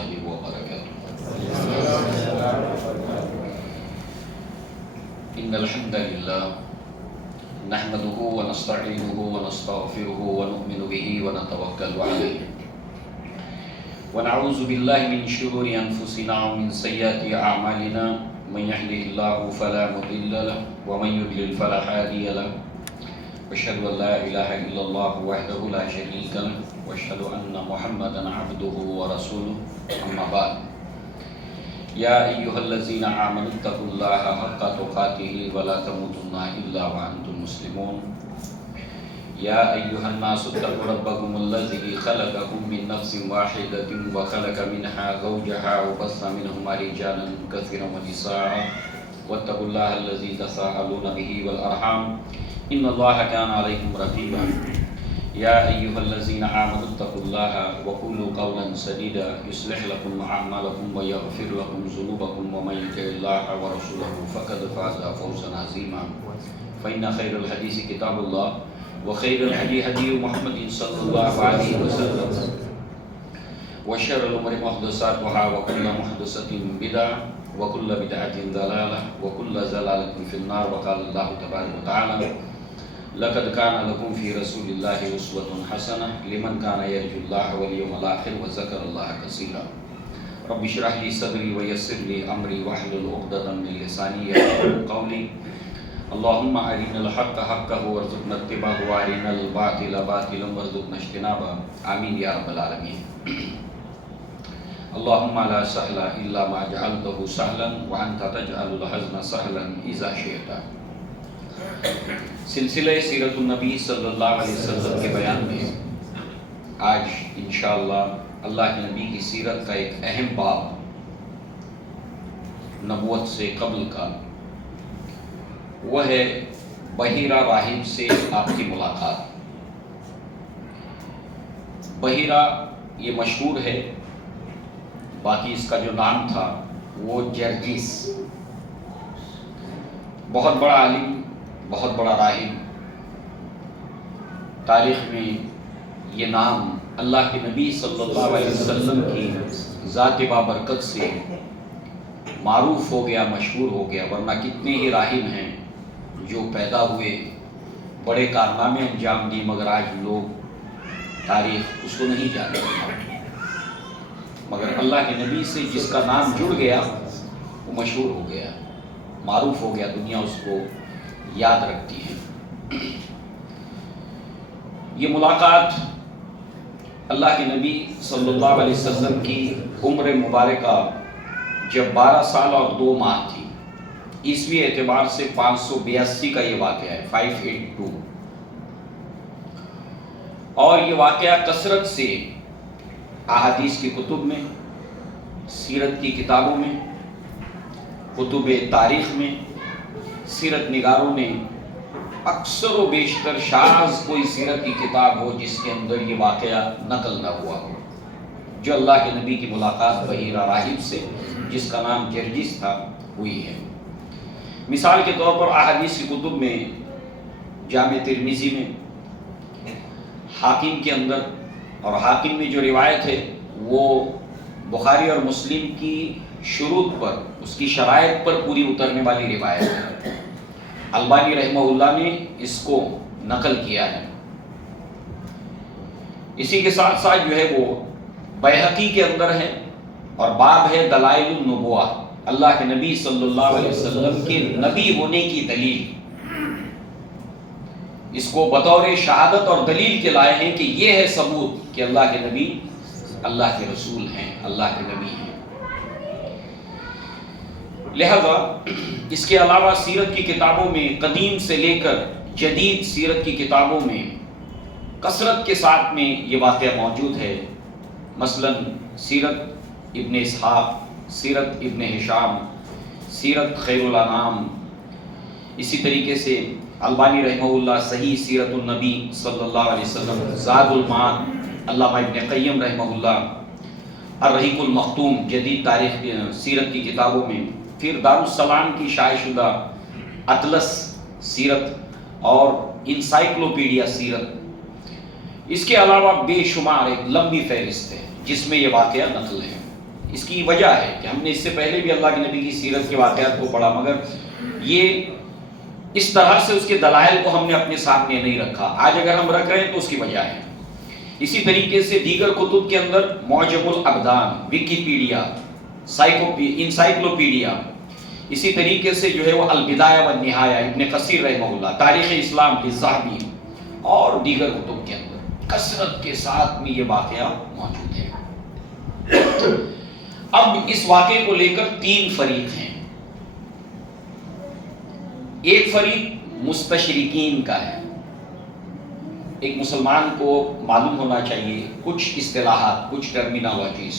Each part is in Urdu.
الله وبركاته. إن الحمد لله نحمده ونستعينه ونستغفره ونؤمن به ونتوكل عليه ونعوذ بالله من شرور أنفسنا ومن سيئات أعمالنا من يهده الله فلا مضل له ومن يضلل فلا هادي له وأشهد أن لا إله إلا الله وحده لا شريك له وأشهد أن محمدا عبده ورسوله أما بعد يا أيها الذين آمنوا اتقوا الله حق تقاته ولا تموتن إلا وأنتم مسلمون يا أيها الناس اتقوا ربكم الذي خلقكم من نفس واحدة وخلق منها زوجها وبث منهما رجالا كثيرا ونساء واتقوا الله الذي تساءلون به والأرحام إن الله كان عليكم رقيبا يا أيها الذين آمنوا اتقوا الله وقولوا قولا سديدا يصلح لكم أعمالكم ويغفر لكم ذنوبكم ومن يطع الله ورسوله فقد فاز فوزا عظيما فإن خير الحديث كتاب الله وخير الهدي هدي محمد صلى الله عليه وسلم وشر الأمور محدثاتها وكل محدثة بدعة وكل بدعة ضلالة وكل ضلالة في النار. وقال الله تبارك وتعالى لقد كان لكم في رسول الله أسوة حسنة لمن كان يرجو الله واليوم الآخر وذكر الله كثيرا. رب اشرح لي صدري ويسر لي أمري واحلل عقدة من لساني يفقهوا قولي. اللهم أرنا الحق حقا وارزقنا اتباعه وأرنا الباطل باطلا وارزقنا اجتنابه آمين يا رب العالمين. اللهم لا سهل إلا ما جعلته سهلا وأنت تجعل الحزن سهلا إذا شئت. سلسلہ سیرت النبی صلی اللہ علیہ وسلم کے بیان میں آج انشاءاللہ اللہ کے نبی کی سیرت کا ایک اہم باب نبوت سے قبل کا وہ ہے بحیرہ راہب سے آپ کی ملاقات. بحیرہ یہ مشہور ہے، باقی اس کا جو نام تھا وہ جرجیس. بہت بڑا عالم، بہت بڑا راہب. تاریخ میں یہ نام اللہ کے نبی صلی اللہ علیہ وسلم کی ذات بابرکت سے معروف ہو گیا، مشہور ہو گیا. ورنہ کتنے ہی راہب ہیں جو پیدا ہوئے، بڑے کارنامے انجام دی، مگر آج لوگ تاریخ اس کو نہیں جانتے. مگر اللہ کے نبی سے جس کا نام جڑ گیا وہ مشہور ہو گیا، معروف ہو گیا، دنیا اس کو یاد رکھتی ہے. یہ ملاقات اللہ کے نبی صلی اللہ علیہ وسلم کی عمر مبارکہ جب 12 سال اور 2 ماہ تھی، عیسوی اعتبار سے 582 کا یہ واقعہ ہے، 582. اور یہ واقعہ کثرت سے احادیث کی کتب میں، سیرت کی کتابوں میں، کتب تاریخ میں سیرت نگاروں نے اکثر و بیشتر شاذ کوئی سیرت کی کتاب ہو جس کے اندر یہ واقعہ نقل نہ ہوا ہو، جو اللہ کے نبی کی ملاقات بحیرہ راہب سے جس کا نام جرجیس تھا ہوئی ہے. مثال کے طور پر احادیث کی کتب میں، جامع ترمذی میں، حاکم کے اندر، اور حاکم میں جو روایت ہے وہ بخاری اور مسلم کی شروط پر، اس کی شرائط پر پوری اترنے والی روایت ہے. البانی رحمہ اللہ نے اس کو نقل کیا ہے. اسی کے ساتھ ساتھ جو ہے وہ بیہقی کے اندر ہے، اور باب ہے دلائل النبوہ، اللہ کے نبی صلی اللہ علیہ وسلم کے نبی ہونے کی دلیل. اس کو بطور شہادت اور دلیل کے لائے ہیں کہ یہ ہے ثبوت کہ اللہ کے نبی اللہ کے رسول ہیں، اللہ کے نبی ہیں. لہذا اس کے علاوہ سیرت کی کتابوں میں، قدیم سے لے کر جدید سیرت کی کتابوں میں کثرت کے ساتھ میں یہ واقعہ موجود ہے. مثلا سیرت ابن اسحاق، سیرت ابن ہشام، سیرت خیر الانام. اسی طریقے سے البانی رحمہ اللہ صحیح سیرت النبی صلی اللہ علیہ وسلم، زاد المعاد، علامہ ابن قیم رحمہ اللہ، الرحیق المختوم جدید تاریخ سیرت کی کتابوں میں. پھر دارالسلام کی شائع شدہ اطلس سیرت اور انسائکلوپیڈیا سیرت. اس کے علاوہ بے شمار ایک لمبی فہرست ہے جس میں یہ واقعہ نقل ہے. اس کی وجہ ہے کہ ہم نے اس سے پہلے بھی اللہ کے نبی کی سیرت کے واقعات کو پڑھا، مگر یہ اس طرح سے اس کے دلائل کو ہم نے اپنے سامنے نہیں رکھا. آج اگر ہم رکھ رہے ہیں تو اس کی وجہ ہے. اسی طریقے سے دیگر کتب کے اندر معجم الابدان، ویکیپیڈیا، انسائکلوپیڈیا، اسی طریقے سے جو ہے وہ البدایہ والنہایہ ابن کثیر رحمہ اللہ، تاریخ اسلام للذہبی اور دیگر کتب کے اندر کثرت کے ساتھ میں یہ واقعہ موجود ہے. اب اس واقعے کو لے کر 3 فریق ہیں. ایک فریق مستشرقین کا ہے. ایک مسلمان کو معلوم ہونا چاہیے کچھ اصطلاحات، کچھ ٹرمینالوجیز.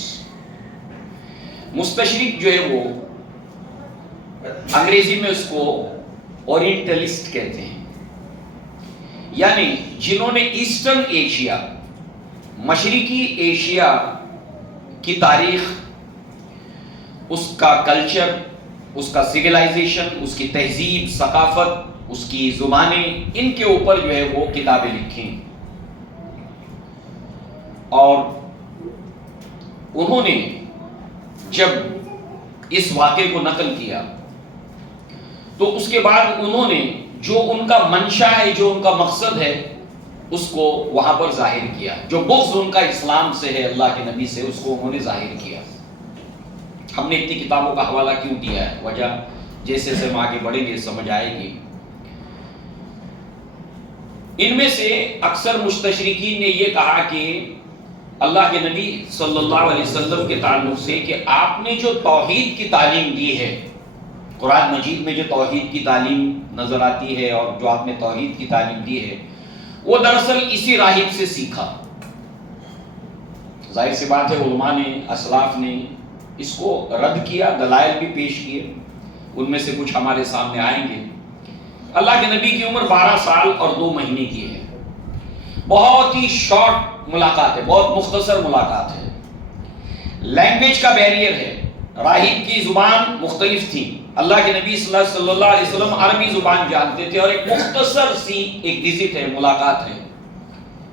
مستشرق جو ہے وہ انگریزی میں اس کو اورینٹلسٹ کہتے ہیں، یعنی جنہوں نے ایسٹرن ایشیا، مشرقی ایشیا کی تاریخ، اس کا کلچر، اس کا سویلائزیشن، اس کی تہذیب، ثقافت، اس کی زبانیں، ان کے اوپر جو ہے وہ کتابیں لکھی. اور انہوں نے جب اس واقعے کو نقل کیا تو اس کے بعد انہوں نے جو ان کا منشا ہے، جو ان کا مقصد ہے، اس کو وہاں پر ظاہر کیا. جو بغض ان کا اسلام سے ہے، اللہ کے نبی سے، اس کو انہوں نے ظاہر کیا. ہم نے اتنی کتابوں کا حوالہ کیوں دیا ہے؟ وجہ جیسے سے ہم آگے بڑھیں گے سمجھ آئے گی. ان میں سے اکثر مستشرقین نے یہ کہا کہ اللہ کے نبی صلی اللہ علیہ وسلم کے تعلق سے کہ آپ نے جو توحید کی تعلیم دی ہے، قرآن مجید میں جو توحید کی تعلیم نظر آتی ہے اور جو آپ نے توحید کی تعلیم دی ہے، وہ دراصل اسی راہب سے سیکھا. ظاہر سی بات ہے علماء نے، اسلاف نے اس کو رد کیا، دلائل بھی پیش کیے. ان میں سے کچھ ہمارے سامنے آئیں گے. اللہ کے نبی کی عمر 12 سال اور 2 مہینے کی ہے. بہت ہی شارٹ ملاقات ہے، بہت مختصر ملاقات ہے. لینگویج کا بیریئر ہے، راہب کی زبان مختلف تھی. اللہ کے نبی صلی اللہ علیہ وسلم عربی زبان جانتے تھے، اور ایک مختصر سی ایک وزٹ ہے، ملاقات ہے،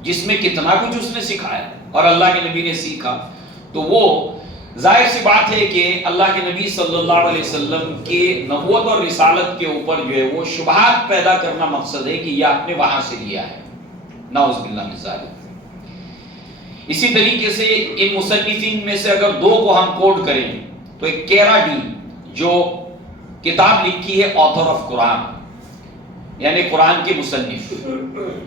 جس میں کتنا کچھ اس نے سکھایا اور اللہ کے نبی نے سیکھا. تو وہ ظاہر سی بات ہے کہ اللہ کے نبی صلی اللہ علیہ وسلم کے نبوت اور رسالت کے اوپر جو ہے وہ شبہات پیدا کرنا مقصد ہے کہ یہ آپ نے وہاں سے لیا ہے. نعوذ باللہ من ذالک. اسی طریقے سے ان مصنفین میں سے اگر 2 کو ہم کوٹ کریں تو ایک کیرا ڈی جو کتاب لکھی ہے آتھر آف قرآن، یعنی قرآن کے مصنف،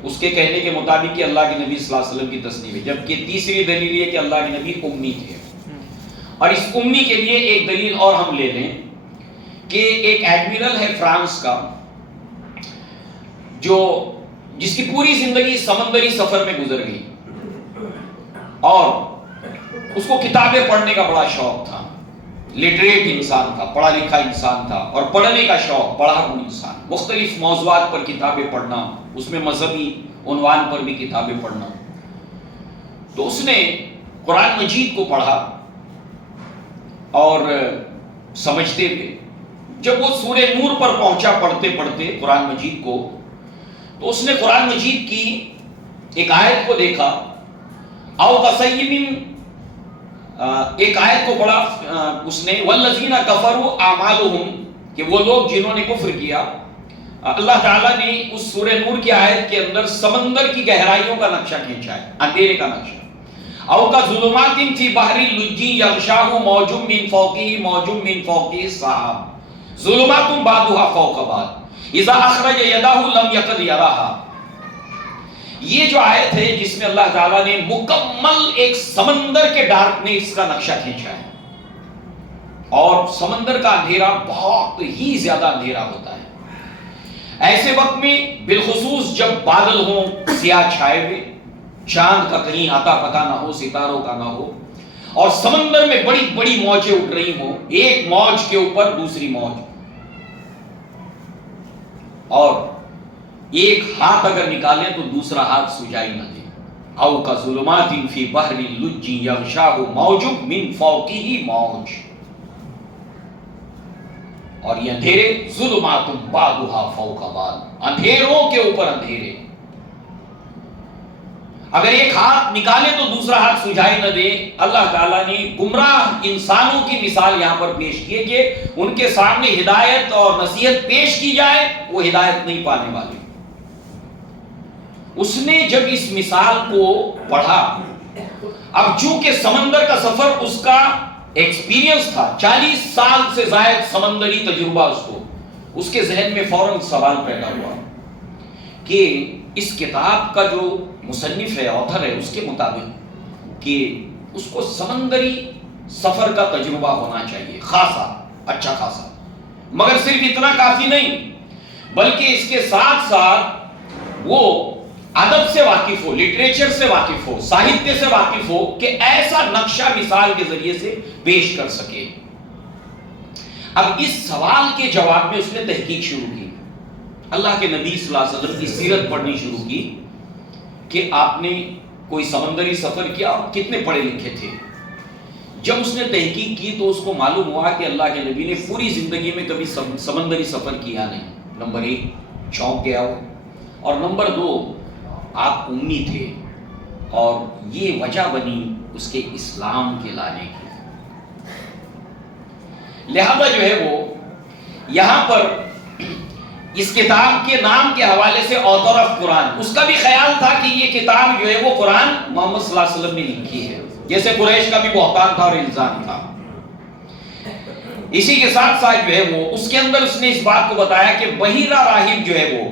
اس کے کہنے کے مطابق کہ اللہ کے نبی صلی اللہ علیہ وسلم کی تصنیف ہے. جبکہ تیسری دلیل یہ کہ اللہ کے نبی امی تھے. اور اس امی کے لیے ایک دلیل اور ہم لے لیں کہ ایک ایڈمرل ہے فرانس کا، جس کی پوری زندگی سمندری سفر میں گزر گئی، اور اس کو کتابیں پڑھنے کا بڑا شوق تھا. لٹریٹ انسان تھا، پڑھا لکھا انسان تھا، اور پڑھنے کا شوق، پڑھا ہوا انسان، مختلف موضوعات پر کتابیں پڑھنا، اس میں مذہبی عنوان پر بھی کتابیں پڑھنا. تو اس نے قرآن مجید کو پڑھا اور سمجھتے ہوئے جب وہ سورہ نور پر پہنچا پڑھتے پڑھتے قرآن مجید کو، تو اس نے قرآن مجید کی ایک آیت کو دیکھا، او کصیب، ایک آیت کو پڑھا اس نے، والذین کفروا اعمالهم، کہ وہ لوگ جنہوں نے کفر کیا. اللہ تعالیٰ نے اس سورہ نور کی آیت کے اندر سمندر کی گہرائیوں کا نقشہ کھینچا ہے، اندھیرے کا نقشہ. او کظلمات فی بحر لجی یغشاہ موج من فوقہ موج من فوقہ سحاب ظلمات بعضها فوق بعض اذا اخرج یدہ لم یکد یراہا. یہ جو آیت ہے جس میں اللہ تعالیٰ نے مکمل ایک سمندر کے ڈارکنیس کا نقشہ کھینچا ہے، اور سمندر کا اندھیرا بہت ہی زیادہ اندھیرا ہوتا ہے. ایسے وقت میں بالخصوص جب بادل ہوں سیاہ چھائے ہوئے، چاند کا کہیں آتا پتا نہ ہو، ستاروں کا نہ ہو، اور سمندر میں بڑی بڑی موجیں اٹھ رہی ہوں، ایک موج کے اوپر دوسری موج، اور ایک ہاتھ اگر نکالیں تو دوسرا ہاتھ سجائی نہ دے. او کظلمات فی بحر لجی یغشاہ موج من فوقہ موج. اور یہ اندھیرے ظلمات بعضها فوق بعض، اندھیروں کے اوپر اندھیرے. اگر ایک ہاتھ نکالے تو دوسرا ہاتھ سجائی نہ دے. اللہ تعالیٰ نے گمراہ انسانوں کی مثال یہاں پر پیش کی ہے کہ ان کے سامنے ہدایت اور نصیحت پیش کی جائے وہ ہدایت نہیں پانے والے. اس نے جب اس مثال کو پڑھا، اب چونکہ سمندر کا سفر اس کا ایکسپیرینس تھا، 40 سال سے زائد سمندری تجربہ اس کے ذہن میں فوراً سوال پیدا ہوا کہ اس کتاب کا جو مصنف ہے، آتھر ہے، اس کے مطابق کہ اس کو سمندری سفر کا تجربہ ہونا چاہیے خاصا، اچھا خاصا. مگر صرف اتنا کافی نہیں، بلکہ اس کے ساتھ ساتھ وہ ادب سے واقف ہو، لٹریچر سے واقف ہو، ساہتیہ سے واقف ہو کہ ایسا نقشہ مثال کے ذریعے سے پیش کر سکے. اب اس سوال کے جواب میں اس نے تحقیق شروع کی، اللہ کے نبی صلی اللہ علیہ وسلم کی سیرت پڑھنی شروع کی کہ آپ نے کوئی سمندری سفر کیا اور کتنے پڑھے لکھے تھے. جب اس نے تحقیق کی تو اس کو معلوم ہوا کہ اللہ کے نبی نے پوری زندگی میں کبھی سمندری سفر کیا نہیں. نمبر 1 چونک گیا ہو، اور نمبر 2 آپ امی تھے، اور یہ وجہ بنی اس کے اسلام کے لانے کی. لہذا جو ہے وہ یہاں پر اس کتاب کے نام کے حوالے سے آتھر آف قرآن، اس کا بھی خیال تھا کہ یہ کتاب جو ہے وہ قرآن محمد صلی اللہ علیہ وسلم نے لکھی ہے، جیسے قریش کا بھی بہتان تھا اور الزام تھا. اسی کے ساتھ ساتھ جو ہے وہ اس کے اندر اس نے اس بات کو بتایا کہ بحیرہ راہب جو ہے وہ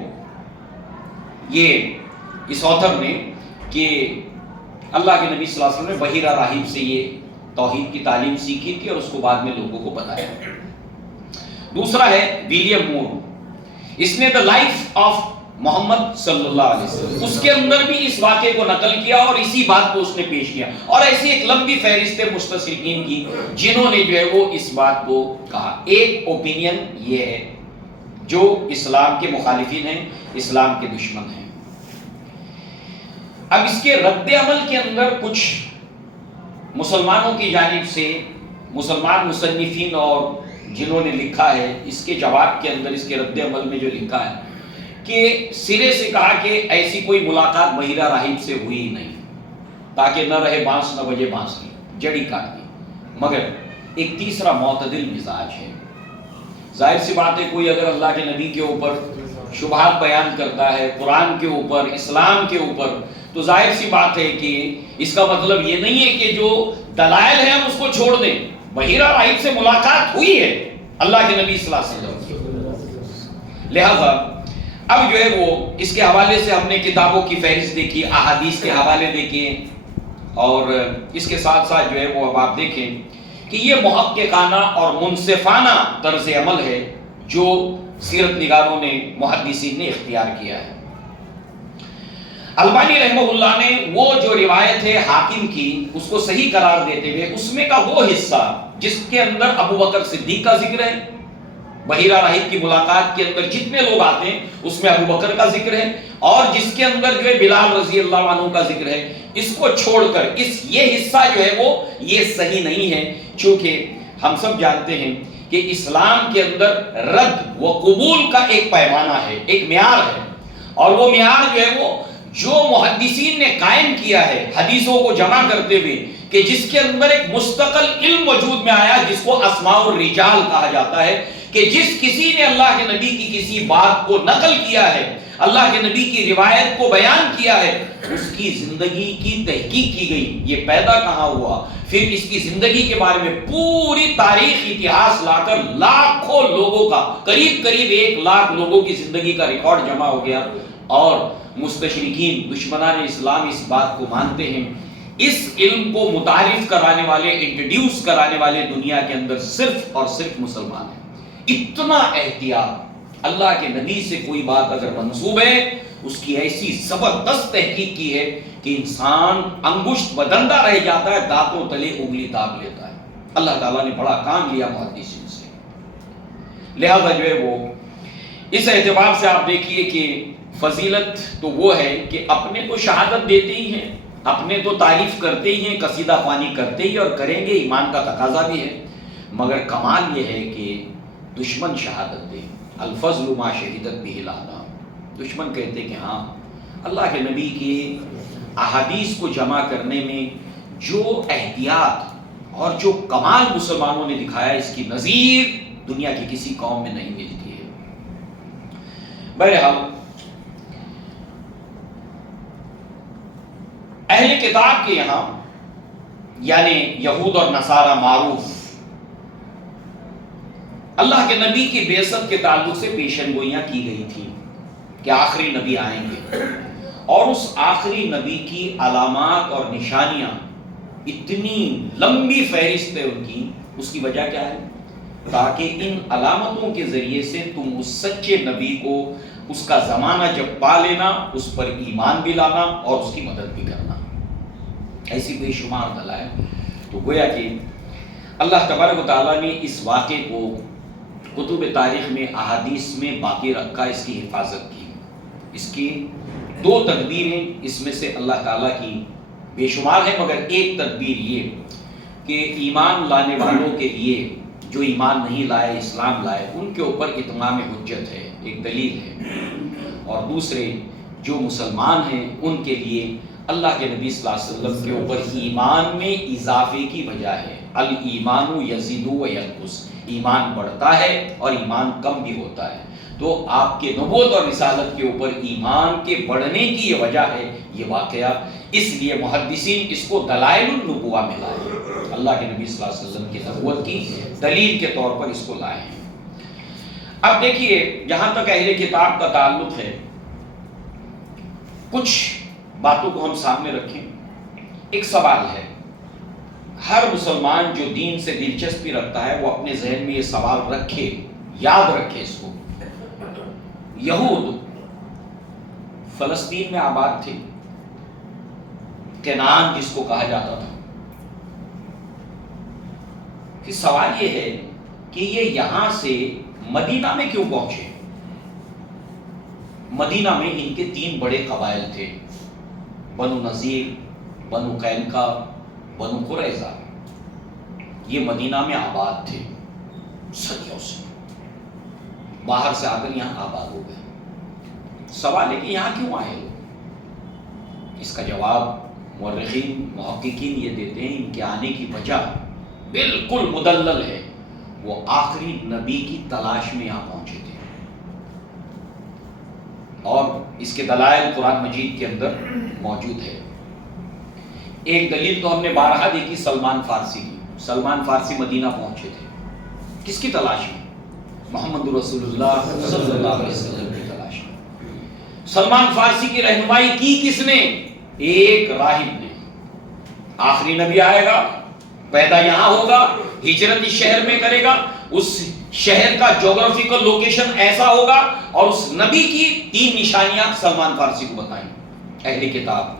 یہ اس آتھر نے کہ اللہ کے نبی صلی اللہ علیہ وسلم نے بحیرہ راہب سے یہ توحید کی تعلیم سیکھی تھی اور اس کو بعد میں لوگوں کو بتایا. دوسرا ہے ولیم مور، اس نے دا لائف آف محمد صلی اللہ علیہ وسلم، اس کے اندر بھی اس واقعے کو نقل کیا اور اسی بات کو اس نے پیش کیا. اور ایسی ایک لمبی فہرست ہے مستشرقین کی جنہوں نے جو ہے وہ اس بات کو کہا. ایک اوپینین یہ ہے جو اسلام کے مخالفین ہیں، اسلام کے دشمن ہیں. اب اس کے رد عمل کے اندر کچھ مسلمانوں کی جانب سے مسلمان مصنفین اور جنہوں نے لکھا ہے اس کے جواب کے اندر، اس کے رد عمل میں جو لکھا ہے کہ سرے سے کہا کہ ایسی کوئی ملاقات بحیرہ راہب سے ہوئی ہی نہیں، تاکہ نہ رہے بانس نہ بجے بانسری، جڑی کاٹ دی. مگر ایک تیسرا معتدل مزاج ہے. ظاہر سی بات ہے کوئی اگر اللہ کے نبی کے اوپر شبہات بیان کرتا ہے، قرآن کے اوپر، اسلام کے اوپر، تو ظاہر سی بات ہے کہ اس کا مطلب یہ نہیں ہے کہ جو دلائل ہیں ہم اس کو چھوڑ دیں. بحیرہ راہب سے ملاقات ہوئی ہے اللہ کے نبی صلی اللہ علیہ وسلم کی. لہذا اب جو ہے وہ اس کے حوالے سے ہم نے کتابوں کی فہرست دیکھی، احادیث کے حوالے دیکھے، اور اس کے ساتھ ساتھ جو ہے وہ اب آپ دیکھیں کہ یہ محققانہ اور منصفانہ طرز عمل ہے جو سیرت نگاروں نے، محدثین نے اختیار کیا ہے. البانی رحمہ اللہ نے وہ جو روایت ہے حاکم کی اس کو صحیح قرار دیتے ہوئے اس میں کا وہ حصہ جس کے اندر ابو بکر صدیق کا ذکر ہے، بحیرہ راہب کی ملاقات کے اندر جتنے لوگ آتے ہیں اس میں ابو بکر کا ذکر ہے، اور جس کے اندر جو ہے بلال رضی اللہ عنہ کا ذکر ہے، اس کو چھوڑ کر یہ حصہ جو ہے وہ یہ صحیح نہیں ہے. چونکہ ہم سب جانتے ہیں کہ اسلام کے اندر رد و قبول کا ایک پیمانہ ہے، ایک معیار ہے، اور وہ معیار جو ہے وہ جو محدثین نے قائم کیا ہے حدیثوں کو جمع کرتے ہوئے، کہ جس کے اندر ایک مستقل علم وجود میں آیا جس کو اسماء الرجال کہا جاتا ہے، کہ جس کسی نے اللہ کے نبی کی کسی بات کو نقل کیا ہے، اللہ کے نبی کی روایت کو بیان کیا ہے، اس کی زندگی کی تحقیق کی گئی، یہ پیدا کہاں ہوا، پھر اس کی زندگی کے بارے میں پوری تاریخ اتہاس لا کر لاکھوں لوگوں کا، قریب 1 لاکھ لوگوں کی زندگی کا ریکارڈ جمع ہو گیا. اور مستشرقین، دشمنان اسلام اس بات کو مانتے ہیں. اس علم کو متعارف کرانے والے، انٹروڈیوس کرانے والے دنیا کے اندر صرف اور صرف مسلمان ہیں. اتنا احتیاط، اللہ کے نبی سے کوئی بات اگر منسوب ہے اس کی ایسی زبردست تحقیق کی ہے کہ انسان انگشت بدندہ رہ جاتا ہے، دانتوں تلے انگلی داب لیتا ہے. اللہ تعالیٰ نے بڑا کام لیا محدثین سے. لہذا جو ہے وہ اس اعتبار سے آپ دیکھیے کہ فضیلت تو وہ ہے کہ اپنے تو شہادت دیتے ہی ہیں، اپنے تو تعریف کرتے ہی ہیں، قصیدہ خوانی کرتے ہی اور کریں گے، ایمان کا تقاضا بھی ہے. مگر کمال یہ ہے کہ دشمن شہادت دے. الفضل ما شہدت بہ الاعداء. دشمن کہتے کہ ہاں اللہ کے نبی کی احادیث کو جمع کرنے میں جو احتیاط اور جو کمال مسلمانوں نے دکھایا، اس کی نظیر دنیا کی کسی قوم میں نہیں ملتی ہے۔ بہرحال اہل کتاب کے یہاں یعنی یہود اور نصارہ معروف اللہ کے نبی کی بعثت کے تعلق سے پیشن گوئیاں کی گئی تھی کہ آخری نبی آئیں گے، اور اس آخری نبی کی علامات اور نشانیاں اتنی لمبی فہرست ہے ان کی۔ اس کی وجہ کیا ہے؟ تاکہ ان علامتوں کے ذریعے سے تم اس سچے نبی کو اس کا زمانہ جب پا لینا، اس پر ایمان بھی لانا اور اس کی مدد بھی کرنا۔ ایسی بے شمار دلائل۔ تو گویا کہ اللہ تبارک و تعالیٰ نے اس واقعے کو کتب تاریخ میں، احادیث میں باقی رکھا، اس کی حفاظت کی۔ اس کی دو تدبیریں اس میں سے اللہ تعالیٰ کی بے شمار ہیں، مگر ایک تدبیر یہ کہ ایمان لانے والوں کے لیے جو ایمان نہیں لائے، اسلام لائے، ان کے اوپر اتمام حجت ہے، ایک دلیل ہے، اور دوسرے جو مسلمان ہیں ان کے لیے اللہ کے نبی صلی اللہ علیہ وسلم کے اوپر ایمان میں اضافے کی وجہ ہے۔ الایمان یزید و ینقص، ایمان بڑھتا ہے اور ایمان کم بھی ہوتا ہے۔ تو آپ کے نبوت اور رسالت کے اوپر ایمان کے بڑھنے کی یہ وجہ ہے یہ واقعہ، اس لیے محدثین اس کو دلائل النبوہ میں لائے، اللہ کے نبی صلی اللہ علیہ وسلم کی نبوت کی دلیل کے طور پر اس کو لائے ہیں۔ اب دیکھیے، جہاں تک اہل کتاب کا تعلق ہے، کچھ باتوں کو ہم سامنے رکھیں۔ ایک سوال ہے، ہر مسلمان جو دین سے دلچسپی رکھتا ہے وہ اپنے ذہن میں یہ سوال رکھے، یاد رکھے اس کو۔ یہود فلسطین میں آباد تھے، کنعان جس کو کہا جاتا تھا۔ کہ سوال یہ ہے کہ یہ یہاں سے مدینہ میں کیوں پہنچے؟ مدینہ میں ان کے 3 بڑے قبائل تھے، بنو نذیر، بنو قینقاع، بنو قریظہ۔ یہ مدینہ میں آباد تھے صدیوں سے، باہر سے آ کر یہاں آباد ہو گئے۔ سوال ہے کہ یہاں کیوں آئے لوگ؟ اس کا جواب مورخین، محققین یہ دیتے ہیں، ان کے آنے کی وجہ بالکل مدلل ہے، وہ آخری نبی کی تلاش میں یہاں پہنچے تھے، اور اس کے دلائل قرآن مجید کے اندر موجود ہے۔ ایک دلیل تو ہم نے بارہا دیکھی سلمان فارسی کی۔ سلمان فارسی مدینہ پہنچے تھے کس کی تلاش میں؟ محمد رسول اللہ صلی اللہ علیہ وسلم کی تلاش میں۔ سلمان فارسی کی رہنمائی کی کس نے؟ ایک راہب نے۔ آخری نبی آئے گا، پیدا یہاں ہوگا، ہجرت اس شہر میں کرے گا، اس شہر کا جغرافیکل لوکیشن ایسا ہوگا، اور اس نبی کی 3 نشانیاں سلمان فارسی کو بتائیں۔ اہل کتاب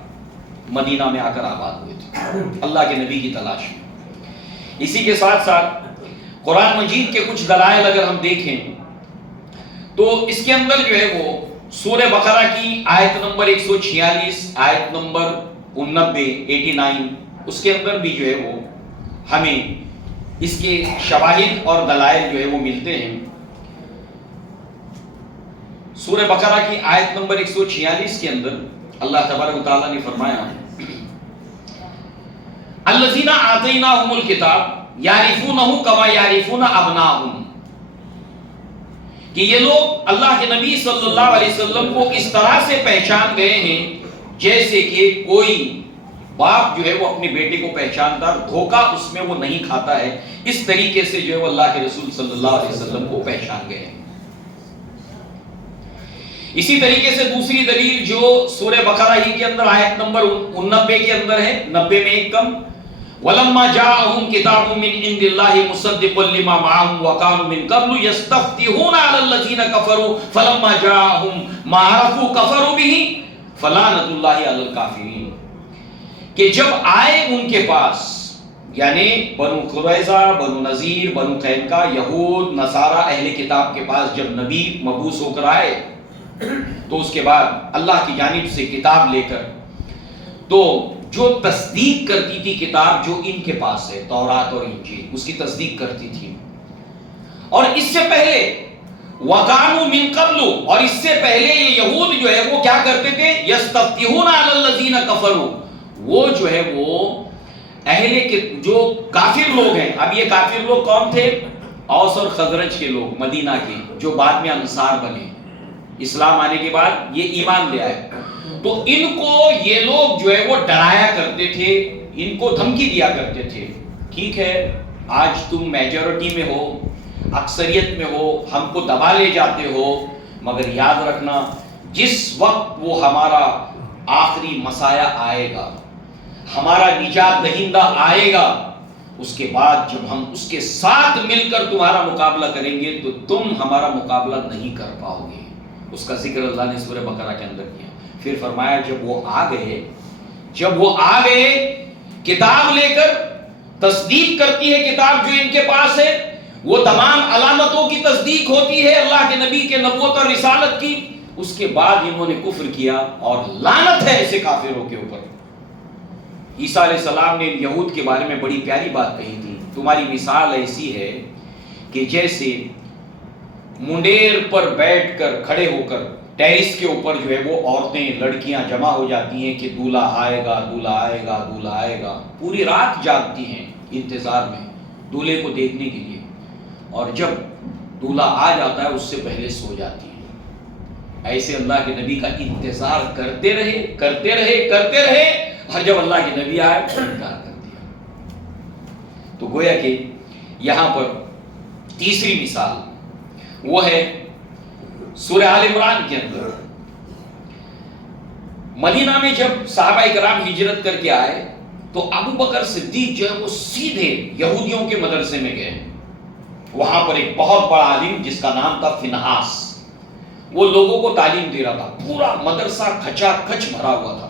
مدینہ میں آ کر آباد ہوئے تھے اللہ کے نبی کی تلاش میں۔ اسی کے ساتھ ساتھ قرآن مجید کے کچھ دلائل اگر ہم دیکھیں تو اس کے اندر جو ہے وہ سورہ بقرہ کی آیت نمبر 146، آیت نمبر 89 اس کے اندر بھی جو ہے وہ ہمیں اس کے شواہد اور دلائل جو ہے وہ ملتے ہیں۔ سورہ بقرہ کی آیت نمبر 146 کے اندر اللہ تبارک و تعالیٰ نے فرمایا، الذین آتیناہم الکتاب یعرفونہ کما یعرفون ابناءہم، کہ یہ لوگ اللہ کے نبی صلی اللہ علیہ وسلم کو اس طرح سے پہچان گئے ہیں جیسے کہ کوئی باپ جو ہے وہ اپنے بیٹے کو پہچانتا، دھوکہ اس میں وہ نہیں کھاتا ہے، اس طریقے سے جو ہے وہ اللہ کے رسول صلی اللہ علیہ وسلم کو پہچان گئے ہیں۔ اسی طریقے سے دوسری دلیل جو سورہ بقرہ ہی کے اندر آیت نمبر 89 کے اندر ہے، 90 میں ایک کم، وَلَمَّا جَاءَهُمْ كِتَابٌ مِّنْ عِندِ اللَّهِ مُصَدِّقٌ لِّمَا مَعَهُمْ وَكَانُوا مِن قَبْلُ يَسْتَفْتِحُونَ عَلَى الَّذِينَ كَفَرُوا فَلَمَّا جَاءَهُمْ مَا عَرَفُوا كَفَرُوا بِهِ فَلَعنَةُ اللَّهِ عَلَى الْكَافِرِينَ، کہ جب آئے ان کے پاس، یعنی بنو قریظہ، بنو نذیر، بنو قینقاع، یہود، نصارہ، اہل کتاب کے پاس جب نبی مبعوث ہو کر آئے تو اس کے بعد اللہ کی جانب سے کتاب لے کر، تو جو تصدیق کرتی تھی کتاب جو ان کے پاس ہے، تورات اور انجیل، اس کی تصدیق کرتی تھی۔ اور اس سے پہلے وَكَانُوا مِن قَبْلُ، اور اس سے پہلے یہ یہود جو ہے وہ کیا کرتے تھے؟ یَسْتَفْتِحُونَ عَلَى الَّذِينَ كَفَرُوا، وہ جو ہے وہ اہل کے جو کافر لوگ ہیں. اب یہ کافر لوگ کون تھے؟ اوس اور خزرج کے لوگ مدینہ کے، جو بعد میں انصار بنے، اسلام آنے کے بعد یہ ایمان لے آئے. تو ان کو یہ لوگ جو ہے وہ ڈرایا کرتے تھے، ان کو دھمکی دیا کرتے تھے، ٹھیک ہے آج تم میجورٹی میں ہو، اکثریت میں ہو، ہم کو دبا لے جاتے ہو، مگر یاد رکھنا جس وقت وہ ہمارا آخری مسایہ آئے گا، ہمارا نجات دہندہ آئے گا، اس کے بعد جب ہم اس کے ساتھ مل کر تمہارا مقابلہ کریں گے تو تم ہمارا مقابلہ نہیں کر پاؤ گے. اس کا ذکر اللہ نے سورہ بقرہ کے اندر کیا. پھر فرمایا جب وہ آ گئے کتاب لے کر، تصدیق کرتی ہے کتاب جو ان کے پاس ہے، وہ تمام علامتوں کی تصدیق ہوتی ہے اللہ کے نبی کے نبوت اور رسالت کی. اس کے بعد انہوں نے کفر کیا، اور لعنت ہے ایسے کافروں کے اوپر. عیسیٰ علیہ السلام نے یہود کے بارے میں بڑی پیاری بات کہی تھی، تمہاری مثال ایسی ہے کہ جیسے منڈیر پر بیٹھ کر کھڑے ہو کر ٹیرس کے اوپر جو ہے وہ عورتیں لڑکیاں جمع ہو جاتی ہیں کہ دولہا آئے گا، دولہا آئے گا، دولہا آئے گا، پوری رات جاگتی ہیں انتظار میں دولہے کو دیکھنے کے لیے، اور جب دولہا آ جاتا ہے اس سے پہلے سو جاتی ہیں. ایسے اللہ کے نبی کا انتظار کرتے رہے، اور جب اللہ کے نبی آئے تو انکار کر دیا. تو گویا کہ یہاں پر تیسری مثال وہ ہے سورہ آل عمران کے اندر. مدینہ میں جب صحابہ کرام ہجرت کر کے آئے تو ابو بکر صدیق جو ہے وہ سیدھے یہودیوں کے مدرسے میں گئے. وہاں پر ایک بہت بڑا عالم جس کا نام تھا فنحاس، وہ لوگوں کو تعلیم دے رہا تھا، پورا مدرسہ کھچا کھچ بھرا ہوا تھا.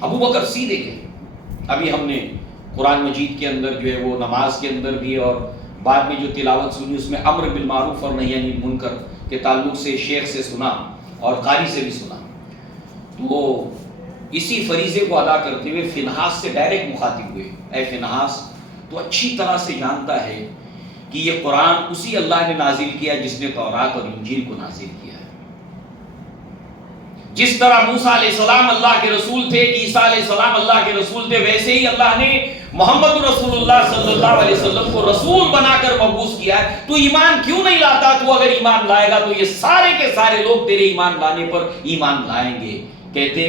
ابو بکر سیدھے گئے. ابھی ہم نے قرآن مجید کے اندر جو ہے وہ نماز کے اندر بھی اور بعد میں جو تلاوت سنی اس میں امر بالمعروف اور نہی عن المنکر کے تعلق سے شیخ سے سنا اور قاری سے بھی سنا. تو اسی فریضے کو ادا کرتے ہوئے فنحاس سے ڈائریکٹ مخاطب ہوئے. اے فنحاس، تو اچھی طرح سے جانتا ہے کہ یہ قرآن اسی اللہ نے نازل کیا جس نے تورات اور انجیل کو نازل کیا ہے. جس طرح موسیٰ علیہ السلام اللہ کے رسول تھے، عیسیٰ علیہ السلام اللہ کے رسول تھے، ویسے ہی اللہ نے محمد رسول اللہ صلی اللہ علیہ وسلم کو رسول بنا کر مبعوث کیا ہے. تو ایمان کیوں نہیں لاتا؟ تو اگر ایمان لائے گا تو یہ سارے کے سارے لوگ تیرے ایمان لانے پر ایمان لائیں گے. کہتے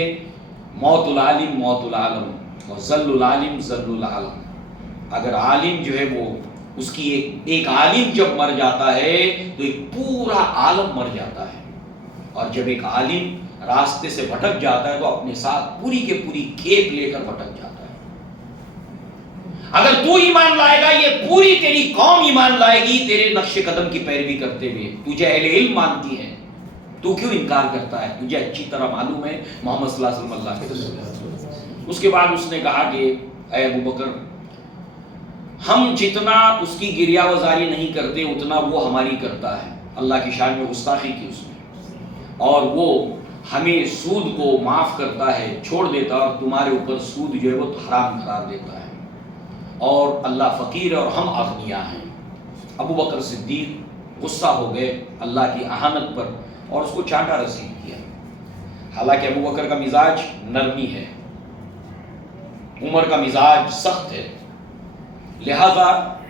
موت العالم موت العالم اور ذل العالم ذل العالم. اگر عالم جو ہے وہ اس کی ایک عالم جب مر جاتا ہے تو ایک پورا عالم مر جاتا ہے، اور جب ایک عالم راستے سے بھٹک جاتا ہے تو اپنے ساتھ پوری کے پوری کھیپ لے کر بھٹک جاتا ہے. اگر تو ایمان لائے گا یہ پوری تیری قوم ایمان لائے گی تیرے نقش قدم کی پیروی کرتے ہوئے. تجھے اہل علم مانتی ہے، تو کیوں انکار کرتا ہے؟ تجھے اچھی طرح معلوم ہے محمد صلی اللہ علیہ وسلم اللہ کے رسول ہے. اس کے بعد اس نے کہا کہ اے ابو بکر، ہم جتنا اس کی گریہ وزاری نہیں کرتے اتنا وہ ہماری کرتا ہے. اللہ کی شان میں گستاخی کی اس نے، اور وہ ہمیں سود کو معاف کرتا ہے، چھوڑ دیتا ہے، اور تمہارے اوپر سود جو ہے وہ حرام قرار دیتا ہے، اور اللہ فقیر ہے اور ہم اغنیاء ہیں. ابو بکر صدیق غصہ ہو گئے اللہ کی اہانت پر اور اس کو چانٹا رسید کیا. حالانکہ ابو بکر کا مزاج نرمی ہے، عمر کا مزاج سخت ہے، لہذا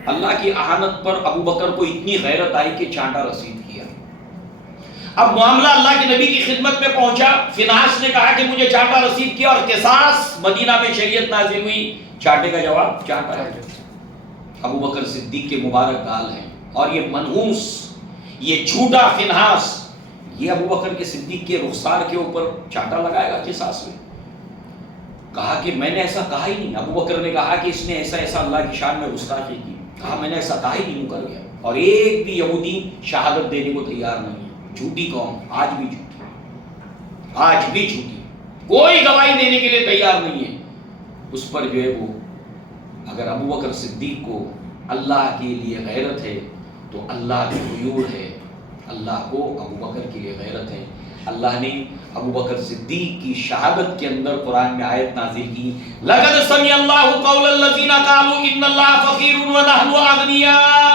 اللہ کی اہانت پر ابو بکر کو اتنی غیرت آئی کہ چانٹا رسید کیا. اب معاملہ اللہ کے نبی کی خدمت میں پہنچا. فنحاس نے کہا کہ مجھے چانٹا رسید کیا، اور قصاص مدینہ میں شریعت نازل ہوئی. چانٹے کا جواب چانٹا ہے. ابو بکر صدیق کے مبارک گال ہیں، اور یہ منحوس، یہ جھوٹا فنحاس، یہ ابو بکر کے صدیق کے رخسار کے اوپر چانٹا لگائے گا قصاص میں. کہا کہ میں نے ایسا کہا ہی نہیں. ابو بکر نے کہا کہ اس نے ایسا ایسا اللہ کی شان میں گستاخی کی. کہا میں نے ایسا کہا ہی نہیں، مکر گیا. اور ایک بھی یہودی شہادت دینے کو تیار نہیں ہے. جھوٹی قوم، آج بھی جھوٹی، آج بھی جھوٹی، کوئی گواہی دینے کے لیے تیار نہیں ہے. اس پر جو ہے وہ اگر ابو بکر صدیق کو اللہ کے لیے غیرت ہے تو اللہ کے غیور ہے. اللہ کو ابو بکر کے لیے غیرت ہے. اللہ نے ابو بکر صدیق کی شہادت کے اندر قرآن میں آیت نازل کی، لَقَدْ سَمِعَ اللَّهُ قَوْلَ الَّذِينَ قَالُوا إِنَّ اللَّهَ فَقِيرٌ وَنَحْنُ أَغْنِيَاءُ.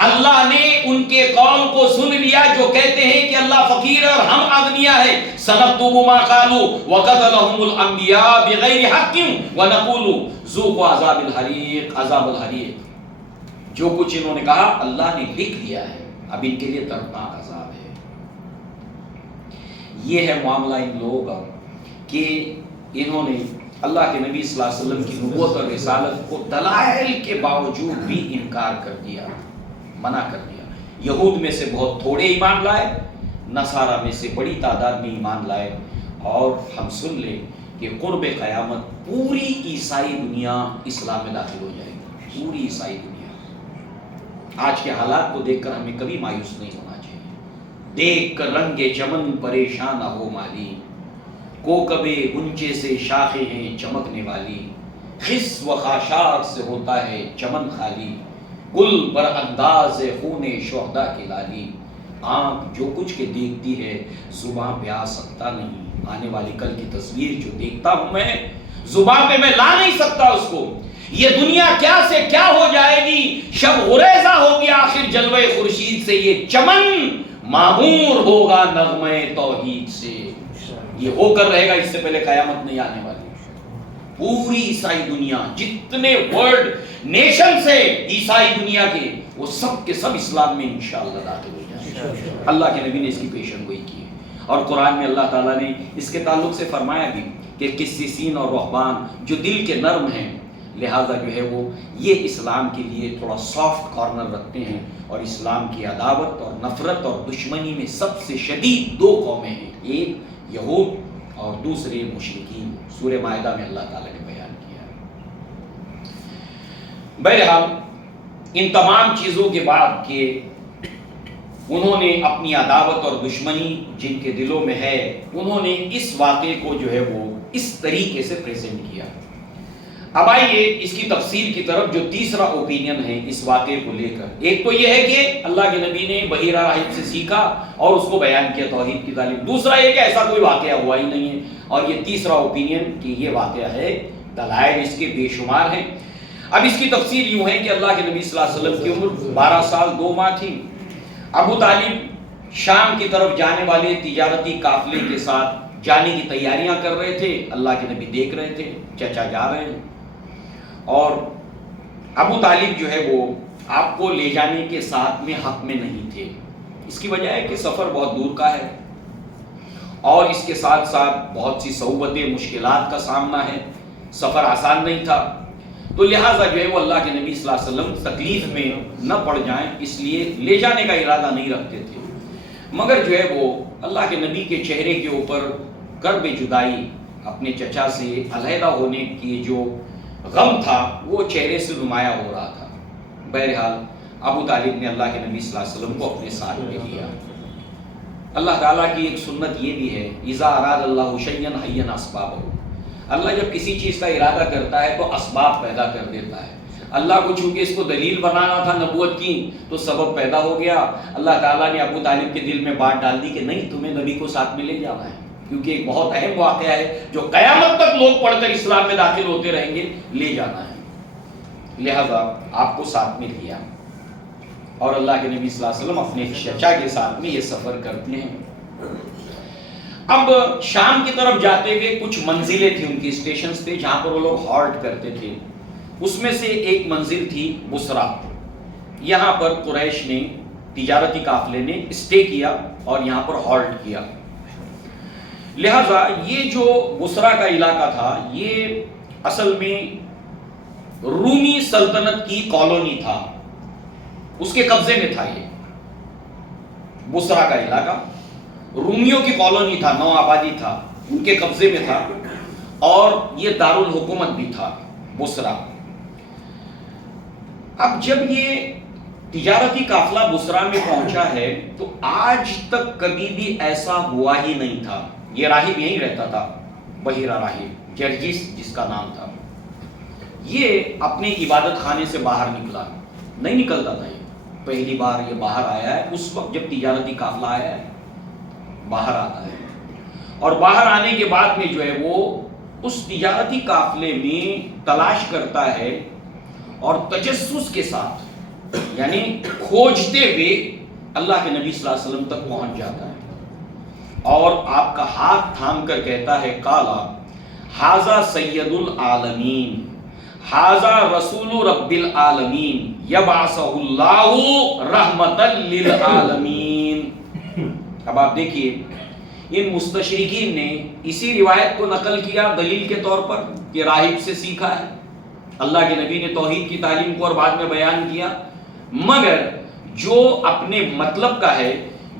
اللہ نے ان کے قول کو سن لیا جو کہتے ہیں کہ اللہ فقیر ہے اور ہم اغنیا ہے. سنکتب ما قالوا وقتلهم الانبیاء بغیر حق ونقول ذوقوا عذاب الحریق عذاب الحریق. جو کچھ انہوں نے کہا اللہ نے لکھ دیا ہے، اب ان کے لیے دردناک عذاب ہے. یہ ہے معاملہ ان لوگوں کا کہ انہوں نے اللہ کے نبی صلی اللہ علیہ وسلم کی نبوت اور رسالت کو دلائل کے باوجود بھی انکار کر دیا، منع کر دیا. یہود میں سے بہت تھوڑے ایمان لائے، نصارہ میں سے بڑی تعداد میں ایمان لائے. اور ہم سن لیں کہ قرب قیامت پوری عیسائی دنیا اسلام میں داخل ہو جائے گی، پوری عیسائی دنیا. آج کے حالات کو دیکھ کر ہمیں کبھی مایوس نہیں ہونا چاہیے. دیکھ کر رنگ چمن پریشان ہو مالی، کوکبے غنچے سے شاخیں ہیں چمکنے والی. خس و خاشاک سے ہوتا ہے چمن خالی، گل بر انداز خون شہدا کی لالی. آنکھ جو کچھ کے دیکھتی ہے زباں پہ آ سکتا نہیں. آنے والی کل کی تصویر جو دیکھتا ہوں میں، زباں پہ میں لا نہیں سکتا اس کو. یہ دنیا کیا سے کیا ہو جائے گی، شب غریزہ ہوگی آخر جلوے خورشید سے. یہ چمن معمور ہوگا نغمے توحید سے. یہ ہو کر رہے گا، اس سے پہلے قیامت نہیں آنے والی. پوری عیسائی دنیا، جتنے ورلڈ نیشن سے عیسائی دنیا کے، وہ سب کے سب اسلام میں انشاءاللہ داخل ہو جائیں. اللہ کے نبی نے اس کی پیشن گوئی کی ہے. اور قرآن میں اللہ تعالیٰ نے اس کے تعلق سے فرمایا بھی کہ قسیسین اور رہبان جو دل کے نرم ہیں، لہذا جو ہے وہ یہ اسلام کے لیے تھوڑا سافٹ کارنر رکھتے ہیں. اور اسلام کی عداوت اور نفرت اور دشمنی میں سب سے شدید دو قومیں ہیں، ایک یہود اور دوسرے مشرکین. سورہ مائدہ میں اللہ تعالیٰ نے بیان کیا. بہرحال ان تمام چیزوں کے بعد کہ انہوں نے اپنی عداوت اور دشمنی جن کے دلوں میں ہے، انہوں نے اس واقعے کو جو ہے وہ اس طریقے سے پریزنٹ کیا. اب آئیے اس کی تفسیر کی طرف. جو تیسرا اوپینین ہے اس واقعے کو لے کر، ایک تو یہ ہے کہ اللہ کے نبی نے بحیرہ راہب سے سیکھا اور اس کو بیان کیا توحید کی تعلیم. دوسرا یہ کہ ایسا کوئی واقعہ ہوا ہی نہیں ہے. اور یہ تیسرا اوپینین کہ یہ واقعہ ہے، دلائل اس کے بے شمار ہیں. اب اس کی تفسیر یوں ہے کہ اللہ کے نبی صلی اللہ علیہ وسلم کی عمر 12 سال 2 ماہ تھی. ابو طالب شام کی طرف جانے والے تجارتی قافلے کے ساتھ جانے کی تیاریاں کر رہے تھے. اللہ کے نبی دیکھ رہے تھے چچا جا رہے ہیں، اور ابو طالب جو ہے وہ آپ کو لے جانے کے ساتھ میں حق میں نہیں تھے. اس کی وجہ ہے کہ سفر بہت دور کا ہے اور اس کے ساتھ ساتھ بہت سی صعوبتیں مشکلات کا سامنا ہے. سفر آسان نہیں تھا، تو لہٰذا جو ہے وہ اللہ کے نبی صلی اللہ علیہ وسلم تکلیف میں نہ پڑ جائیں اس لیے لے جانے کا ارادہ نہیں رکھتے تھے. مگر جو ہے وہ اللہ کے نبی کے چہرے کے اوپر کرب جدائی، اپنے چچا سے علیحدہ ہونے کی جو غم تھا وہ چہرے سے نمایاں ہو رہا تھا. بہرحال ابو طالب نے اللہ کے نبی صلی اللہ علیہ وسلم کو اپنے ساتھ میں لیا. اللہ تعالیٰ کی ایک سنت یہ بھی ہے، اذا اراد اللہ شیئا حین اسبابہ. اللہ جب کسی چیز کا ارادہ کرتا ہے تو اسباب پیدا کر دیتا ہے. اللہ کو چونکہ اس کو دلیل بنانا تھا نبوت کی تو سبب پیدا ہو گیا. اللہ تعالیٰ نے ابو طالب کے دل میں بات ڈال دی کہ نہیں، تمہیں نبی کو ساتھ میں لے جانا ہے، کیونکہ ایک بہت اہم واقعہ ہے جو قیامت تک لوگ پڑھ کر اسلام میں داخل ہوتے رہیں گے، لے جانا ہے. لہذا آپ کو ساتھ میں لیا اور اللہ کے نبی صلی اللہ علیہ وسلم اپنے چچا کے ساتھ میں یہ سفر کرتے ہیں. اب شام کی طرف جاتے ہوئے کچھ منزلیں تھیں ان کی اسٹیشنز پہ جہاں پر وہ لوگ ہالٹ کرتے تھے. اس میں سے ایک منزل تھی بصرہ. یہاں پر قریش نے، تجارتی قافلے نے اسٹے کیا اور یہاں پر ہالٹ کیا. لہذا یہ جو بصرہ کا علاقہ تھا یہ اصل میں رومی سلطنت کی کالونی تھا، اس کے قبضے میں تھا. یہ بصرہ کا علاقہ رومیوں کی کالونی تھا، نو آبادی تھا، ان کے قبضے میں تھا اور یہ دارالحکومت بھی تھا بصرہ. اب جب یہ تجارتی قافلہ بصرہ میں پہنچا ہے تو آج تک کبھی بھی ایسا ہوا ہی نہیں تھا. یہ راہب یہیں رہتا تھا، بحیرہ راہب جرجس جس کا نام تھا. یہ اپنے عبادت خانے سے باہر نکلا، نہیں نکلتا تھا. یہ پہلی بار یہ باہر آیا ہے اس وقت جب تجارتی قافلہ آیا ہے، باہر آتا ہے. اور باہر آنے کے بعد میں جو ہے وہ اس تجارتی قافلے میں تلاش کرتا ہے اور تجسس کے ساتھ یعنی کھوجتے ہوئے اللہ کے نبی صلی اللہ علیہ وسلم تک پہنچ جاتا ہے اور آپ کا ہاتھ تھام کر کہتا ہے قالا ھذا سید العالمین ھذا رسول رب العالمین یبعثہ اللہ رحمتا للعالمین۔ اب آپ دیکھیے ان مستشرقین نے اسی روایت کو نقل کیا دلیل کے طور پر کہ راہب سے سیکھا ہے، اللہ کے نبی نے توحید کی تعلیم کو اور بعد میں بیان کیا، مگر جو اپنے مطلب کا ہے،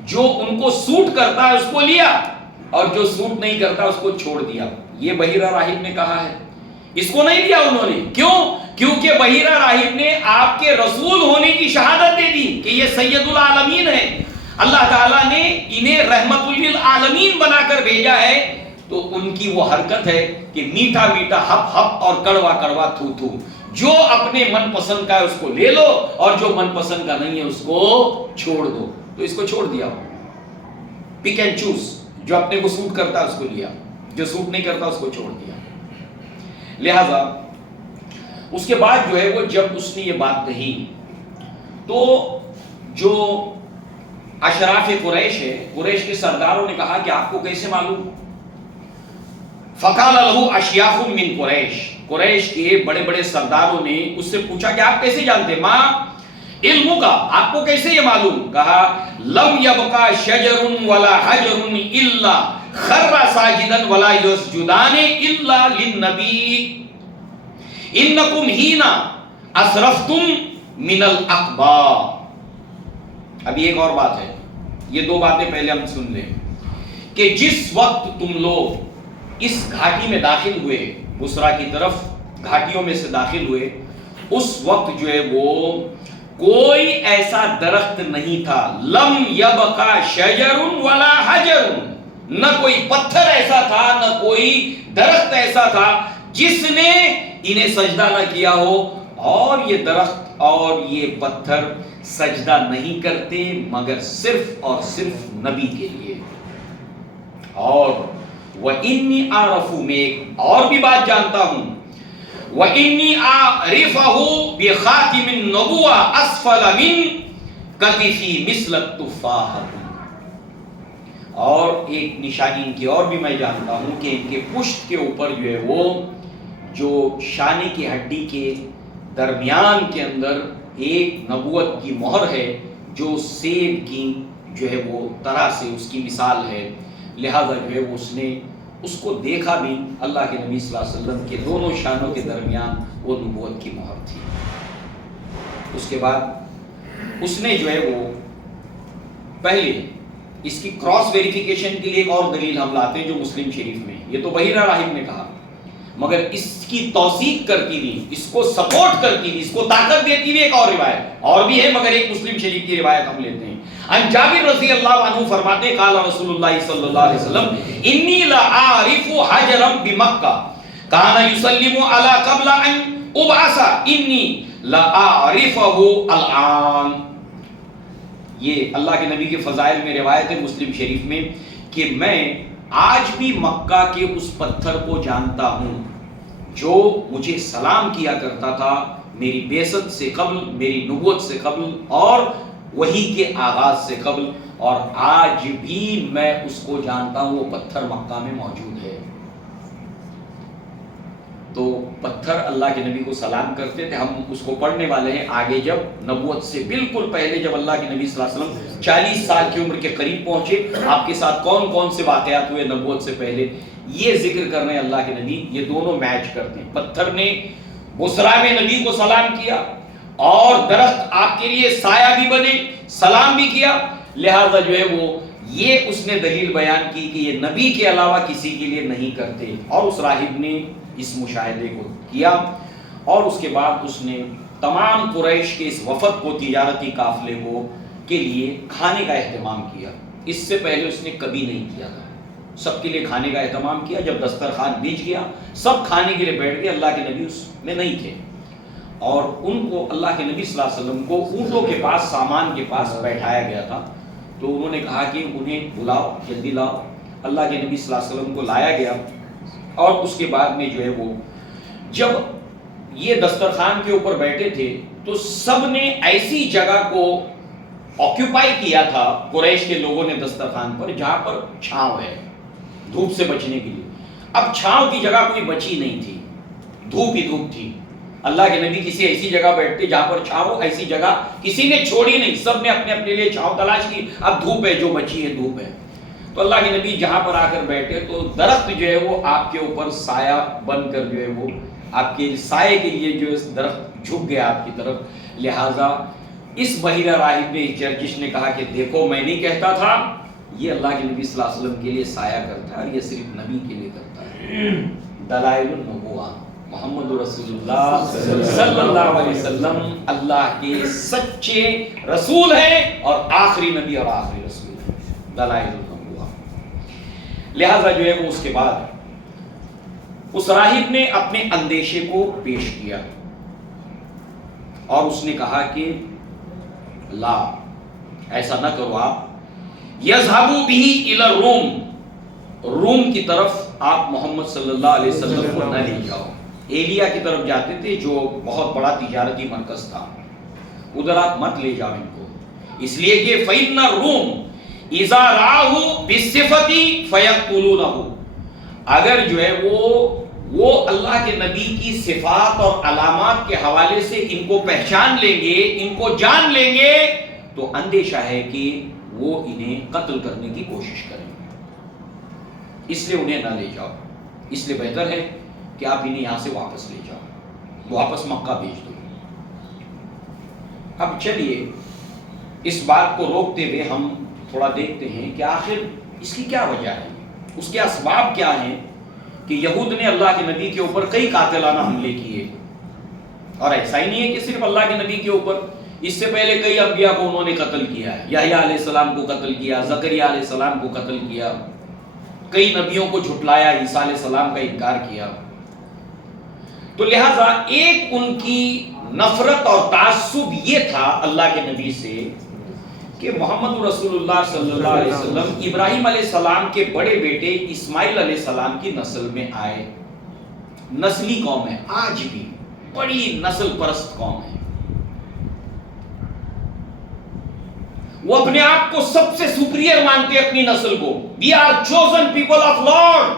جو ان کو سوٹ کرتا ہے اس کو لیا اور جو سوٹ نہیں کرتا اس کو چھوڑ دیا۔ یہ بحیرہ راہب نے کہا ہے، اس کو نہیں دیا انہوں نے۔ کیوں؟ کیونکہ بحیرہ راہب نے آپ کے رسول ہونے کی شہادت دے دی کہ یہ سید العالمین ہے، اللہ تعالیٰ نے انہیں رحمت للعالمین بنا کر بھیجا ہے، تو ان کی وہ حرکت ہے کہ میٹھا میٹھا ہپ ہپ اور کڑوا کڑوا تھو تھو، جو اپنے من پسند کا ہے اس کو لے لو اور جو من پسند کا نہیں ہے اس کو چھوڑ دو۔ تو اس کو چھوڑ دیا، پک اینڈ چوز، جو اپنے کو سوٹ کرتا ہے اس کو لیا، جو سوٹ نہیں کرتا اس کو چھوڑ دیا۔ لہذا اس کے بعد جو ہے وہ جب اس نے یہ بات کہی تو جو اشراف قریش ہے، قریش کے سرداروں نے کہا کہ آپ کو کیسے معلوم؟ فقال له اشیاخ من قریش، قریش کے بڑے بڑے سرداروں نے اس سے پوچھا کہ آپ کیسے جانتے؟ ما علم کا، آپ کو کیسے یہ معلوم؟ کہا لم یبقى شجر ولا حجر الا خر ساجدا ولا یسجدان الا للنبی انکم ہینا اسرفتم من الاقبا۔ ابھی ایک اور بات ہے، یہ دو باتیں پہلے ہم سن لیں کہ جس وقت تم لوگ اس گھاٹی میں داخل ہوئے، بصرہ کی طرف گھاٹیوں میں سے داخل ہوئے، اس وقت جو ہے وہ کوئی ایسا درخت نہیں تھا، لم یبقى شجر ولا حجر، نہ کوئی پتھر ایسا تھا نہ کوئی درخت ایسا تھا جس نے انہیں سجدہ نہ کیا ہو، اور یہ درخت اور یہ پتھر سجدہ نہیں کرتے مگر صرف اور صرف نبی کے لیے۔ اور وَإِنِّي أَعْرَفُ، میں ایک اور بھی بات جانتا ہوں، وَإِنِّي أَعْرِفَهُ بِخَاتِمِ النُّبُوَّةِ أَسْفَلَ مِنْ كَتِفِي مِثْلَ التُّفَّاحَةِ، اور ایک نشانی ان کی اور بھی میں جانتا ہوں کہ ان کے پشت کے اوپر جو ہے وہ جو شانے کی ہڈی کے درمیان کے اندر ایک نبوت کی مہر ہے جو سیب کی جو ہے وہ طرح سے اس کی مثال ہے۔ لہذا جو ہے وہ اس نے اس کو دیکھا بھی، اللہ کے نبی صلی اللہ علیہ وسلم کے دونوں شانوں کے درمیان وہ نبوت کی مہر تھی۔ اس کے بعد اس نے جو ہے وہ پہلے اس کی کراس ویریفیکیشن کے لیے ایک اور دلیل ہم لاتے ہیں جو مسلم شریف میں، یہ تو بحیرہ راہب نے کہا، مگر اس کی توثیق کرتی ہوئی، اس کو سپورٹ کرتی ہوئی، اس کو طاقت دیتی ہوئی ایک اور روایت اور بھی ہے، مگر ایک مسلم شریف کی روایت ہم لیتے ہیں۔ ان جابر رضی اللہ عنہ فرماتے ہیں قال رسول اللہ صلی اللہ علیہ وسلم انی لأعرف حجرا بمکہ کان یسلم علی قبل ان ابعث انی لأعرفه الآن۔ یہ اللہ کے نبی کے فضائل میں روایت ہے مسلم شریف میں کہ میں آج بھی مکہ کے اس پتھر کو جانتا ہوں جو مجھے سلام کیا کرتا تھا میری بعثت سے قبل، میری نبوت سے قبل اور وحی کے آغاز سے قبل، اور آج بھی میں اس کو جانتا ہوں، وہ پتھر مکہ میں موجود ہے۔ تو پتھر اللہ کے نبی کو سلام کرتے تھے، ہم اس کو پڑھنے والے ہیں آگے جب نبوت سے بالکل پہلے، جب اللہ کے نبی صلی اللہ علیہ وسلم 40 سال کی عمر کے قریب پہنچے، آپ کے ساتھ کون کون سے واقعات ہوئے نبوت سے پہلے، یہ ذکر کر رہے ہیں اللہ کے نبی، یہ دونوں میچ کرتے ہیں۔ پتھر نے بصرہ میں نبی کو سلام کیا اور درخت آپ کے لیے سایہ بھی بنے، سلام بھی کیا، لہذا جو ہے وہ یہ اس نے دلیل بیان کی کہ یہ نبی کے علاوہ کسی کے لیے نہیں کرتے، اور اس راہب نے اس مشاہدے کو کیا، اور اس کے بعد اس نے تمام قریش کے اس وفد کو، تجارتی قافلے کو کے لیے کھانے کا اہتمام کیا۔ اس سے پہلے اس نے کبھی نہیں کیا تھا، سب کے لیے کھانے کا اہتمام کیا۔ جب دسترخوان بیچ گیا، سب کھانے کے لیے بیٹھ گئے، اللہ کے نبی اس میں نہیں تھے، اور ان کو اللہ کے نبی صلی اللہ علیہ وسلم کو اونٹوں کے پاس، سامان کے پاس بیٹھایا گیا تھا، تو انہوں نے کہا کہ انہیں بلاؤ، جلدی لاؤ۔ اللہ کے نبی صلی اللہ علیہ وسلم کو لایا گیا، اور اس کے بعد میں جو ہے وہ جب یہ دسترخوان کے اوپر بیٹھے تھے تو سب نے ایسی جگہ کو آکیوپائی کیا تھا قریش کے لوگوں نے دسترخوان پر جہاں پر چھاؤں ہے دھوپ سے بچنے کے لیے. اب چھاؤں کی جگہ کوئی بچی نہیں تھی, دھوپ ہی دھوپ تھی. اللہ کے نبی کسی ایسی جگہ بیٹھتے جہاں پر چھاؤں, ایسی جگہ کسی نے چھوڑی نہیں, سب نے اپنے اپنے لیے چھاؤں تلاش کی. اب دھوپ ہے, جو بچی ہے دھوپ ہے. تو اللہ کے نبی جہاں پر آ کر بیٹھے تو درخت جو ہے وہ آپ کے اوپر سایہ بن کر جو ہے وہ آپ کے سائے کے لیے جو درخت جھک گیا آپ کی طرف. لہٰذا اس بحیرہ راہب نے, اس جرجش نے کہا کہ دیکھو میں نہیں کہتا تھا, یہ اللہ کے نبی صلی اللہ علیہ وسلم کے لیے سایہ کرتا ہے اور یہ صرف نبی کے لیے کرتا ہے. دلائل النبوہ, محمد رسول اللہ صلی اللہ علیہ وسلم اللہ کے سچے رسول ہیں اور آخری نبی اور آخری رسول ہیں. دلائل النبوہ. لہذا جو ہے وہ اس کے بعد اس راہب نے اپنے اندیشے کو پیش کیا اور اس نے کہا کہ لا, ایسا نہ کرو آپ. یذهبوا به الى الروم, روم کی طرف آپ محمد صلی اللہ علیہ وسلم کو نہ لے جاؤ. ایلیا کی طرف جاتے تھے جو بہت بڑا تجارتی مرکز تھا, ادھر آپ مت لے جاؤ ان کو, اس لیے کہ فإن الروم اذا رآه بالصفة فيقتلونه, اگر جو ہے وہ اللہ کے نبی کی صفات اور علامات کے حوالے سے ان کو پہچان لیں گے, ان کو جان لیں گے, تو اندیشہ ہے کہ وہ انہیں قتل کرنے کی کوشش کریں گے. اس لیے انہیں نہ لے جاؤ. اس لیے بہتر ہے کہ آپ انہیں یہاں سے واپس لے جاؤ, واپس مکہ بھیج دو. اب چلیے اس بات کو روکتے ہوئے ہم تھوڑا دیکھتے ہیں کہ آخر اس کی کیا وجہ ہے, اس کے اسباب کیا ہیں کہ یہود نے اللہ کے نبی کے اوپر کئی قاتلانہ حملے کیے. اور ایسا ہی نہیں ہے کہ صرف اللہ کے نبی کے اوپر, اس سے پہلے کئی انبیاء کو انہوں نے قتل کیا ہے. یحییٰ علیہ السلام کو قتل کیا, زکریا علیہ السلام کو قتل کیا, کئی نبیوں کو جھٹلایا, عیسیٰ علیہ السلام کا انکار کیا. تو لہٰذا ایک ان کی نفرت اور تعصب یہ تھا اللہ کے نبی سے کہ محمد رسول اللہ صلی اللہ علیہ وسلم ابراہیم علیہ السلام کے بڑے بیٹے اسماعیل علیہ السلام کی نسل میں آئے. نسلی قوم ہے, آج بھی بڑی نسل پرست قوم ہے. وہ اپنے آپ کو سب سے سپیریئر مانتے ہیں اپنی نسل کو. We are chosen people of Lord.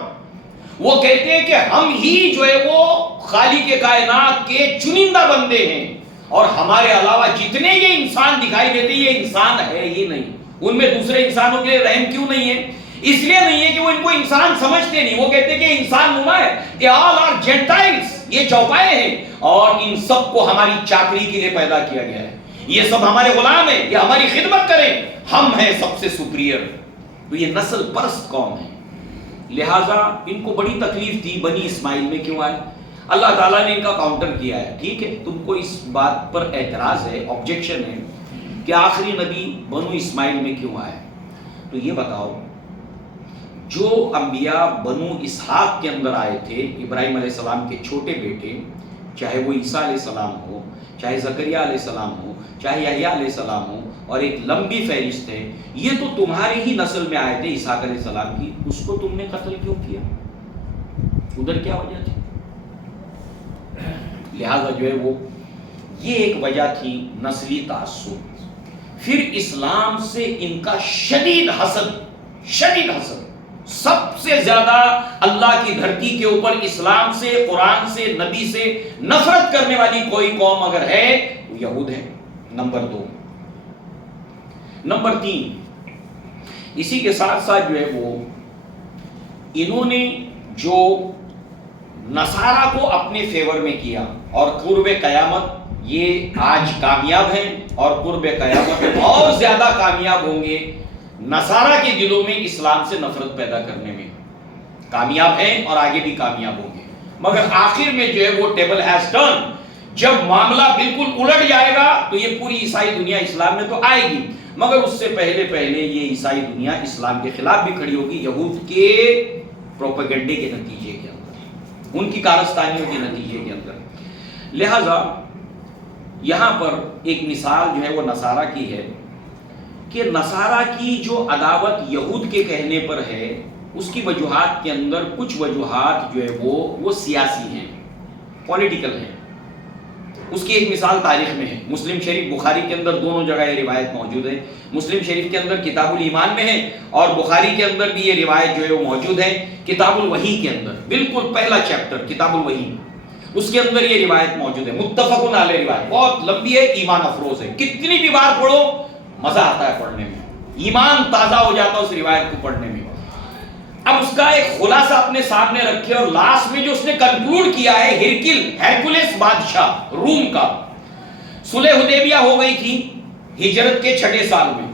وہ کہتے ہیں کہ ہم ہی جو ہے وہ خالق کائنات کے چنندہ بندے ہیں اور ہمارے علاوہ جتنے یہ انسان دکھائی دیتے یہ انسان ہے ہی نہیں. ان میں دوسرے انسانوں کے لیے رحم کیوں نہیں ہے؟ اس لیے نہیں ہے کہ وہ ان کو انسان سمجھتے نہیں. وہ کہتے ہیں کہ انسان نما ہے, they all are Gentiles, یہ چوپائے ہیں اور ان سب کو ہماری چاکری کے لیے پیدا کیا گیا ہے. یہ سب ہمارے غلام ہیں, یہ ہماری خدمت کریں, ہم ہیں سب سے سپیریئر. تو یہ نسل پرست قوم ہے. لہٰذا ان کو بڑی تکلیف تھی بنی اسماعیل میں کیوں آئے. اللہ تعالیٰ نے ان کا کاؤنٹر کیا ہے. ٹھیک ہے, تم کو اس بات پر اعتراض ہے, آبجیکشن ہے کہ آخری نبی بنو اسماعیل میں کیوں آئے. تو یہ بتاؤ, جو انبیاء بنو اسحاق کے اندر آئے تھے, ابراہیم علیہ السلام کے چھوٹے بیٹے, چاہے وہ عیسیٰ علیہ السلام ہو, چاہے زکریا علیہ السلام ہو, چاہے یحییٰ علیہ السلام ہو, اور ایک لمبی فہرست ہے, یہ تو تمہاری ہی نسل میں آئے تھے اسحاق علیہ السلام کی. اس کو تم نے قتل کیوں کیا؟ ادھر کیا وجہ تھی؟ لہذا جو ہے وہ یہ ایک وجہ تھی نسلی تعصب. پھر اسلام سے ان کا شدید حسد, شدید حسد. سب سے زیادہ اللہ کی دھرتی کے اوپر اسلام سے, قرآن سے, نبی سے نفرت کرنے والی کوئی قوم اگر ہے تو یہود ہے. نمبر 2. نمبر 3, اسی کے ساتھ ساتھ جو ہے وہ انہوں نے جو نصارہ کو اپنے فیور میں کیا, اور قرب قیامت یہ آج کامیاب ہیں اور قرب قیامت اور زیادہ کامیاب ہوں گے. نصارہ کے دلوں میں اسلام سے نفرت پیدا کرنے میں کامیاب ہیں اور آگے بھی کامیاب ہوں گے. مگر آخر میں جو ہے وہ ٹیبل ہیز ٹرن, جب معاملہ بالکل الٹ جائے گا تو یہ پوری عیسائی دنیا اسلام میں تو آئے گی, مگر اس سے پہلے یہ عیسائی دنیا اسلام کے خلاف بھی کھڑی ہوگی, یہود کے پروپیگنڈے کے نتیجے کے اندر, ان کی کارستانیوں کے نتیجے کے اندر. لہذا یہاں پر ایک مثال جو ہے وہ نصارہ کی ہے کہ نصارہ کی جو عداوت یہود کے کہنے پر ہے, اس کی وجوہات کے اندر کچھ وجوہات جو ہے وہ سیاسی ہیں, پولیٹیکل ہیں. اس کی ایک مثال تاریخ میں ہے. مسلم شریف بخاری کے اندر دونوں جگہ یہ روایت موجود ہے. مسلم شریف کے اندر کتاب الایمان میں ہے اور بخاری کے اندر بھی یہ روایت جو ہے وہ موجود ہے. کتاب الوحی کے اندر بالکل پہلا چیپٹر کتاب الوحی اس کے اندر یہ روایت موجود ہے. متفق علیہ روایت بہت لمبی ہے, ایمان افروز ہے, کتنی بھی بار پڑھو مزہ آتا ہے پڑھنے میں, ایمان تازہ ہو جاتا ہے اس روایت کو پڑھنے میں. اب اس کا ایک خلاصہ اپنے سامنے رکھے اور لاسٹ میں جو اس نے کنکلوڈ کیا ہے, ہیرکولس بادشاہ روم کا, صلح حدیبیہ ہو گئی تھی ہجرت کے 6 سال میں.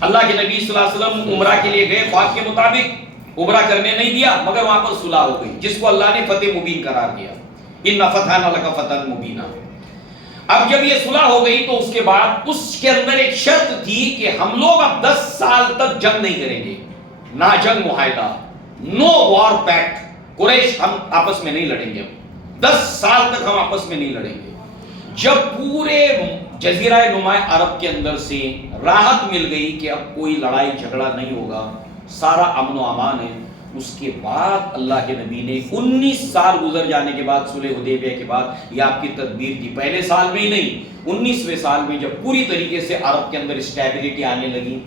اللہ کے نبی صلی اللہ علیہ وسلم عمرہ کے لیے گئے, خواب کے مطابق عمرہ کرنے نہیں دیا مگر وہاں پر صلح ہو گئی جس کو اللہ نے فتح مبین قرار دیا. اِنَّا فَتَحْنَا لَكَ فَتْحًا مُبِينًا. اب جب یہ صلح ہو گئی تو اس کے بعد اس کے اندر ایک شرط تھی کہ ہم لوگ اب 10 سال تک جنگ نہیں کریں گے, نا جنگ معاہدہ, نو وار پیکٹ. قریش ہم آپس میں نہیں لڑیں گے, 10 سال تک ہم آپس میں نہیں لڑیں گے. جب پورے جزیرہ نما عرب کے اندر سے راحت مل گئی کہ اب کوئی لڑائی جھگڑا نہیں ہوگا, سارا امن و امان ہے, اس کے بعد اللہ کے نبی نے 19 سال گزر جانے کے بعد صلح حدیبیہ کے بعد یہ آپ کی تدبیر کی. پہلے سال میں ہی نہیں, 19ویں سال میں جب پوری طریقے سے عرب کے اندر اسٹیبلٹی آنے لگی,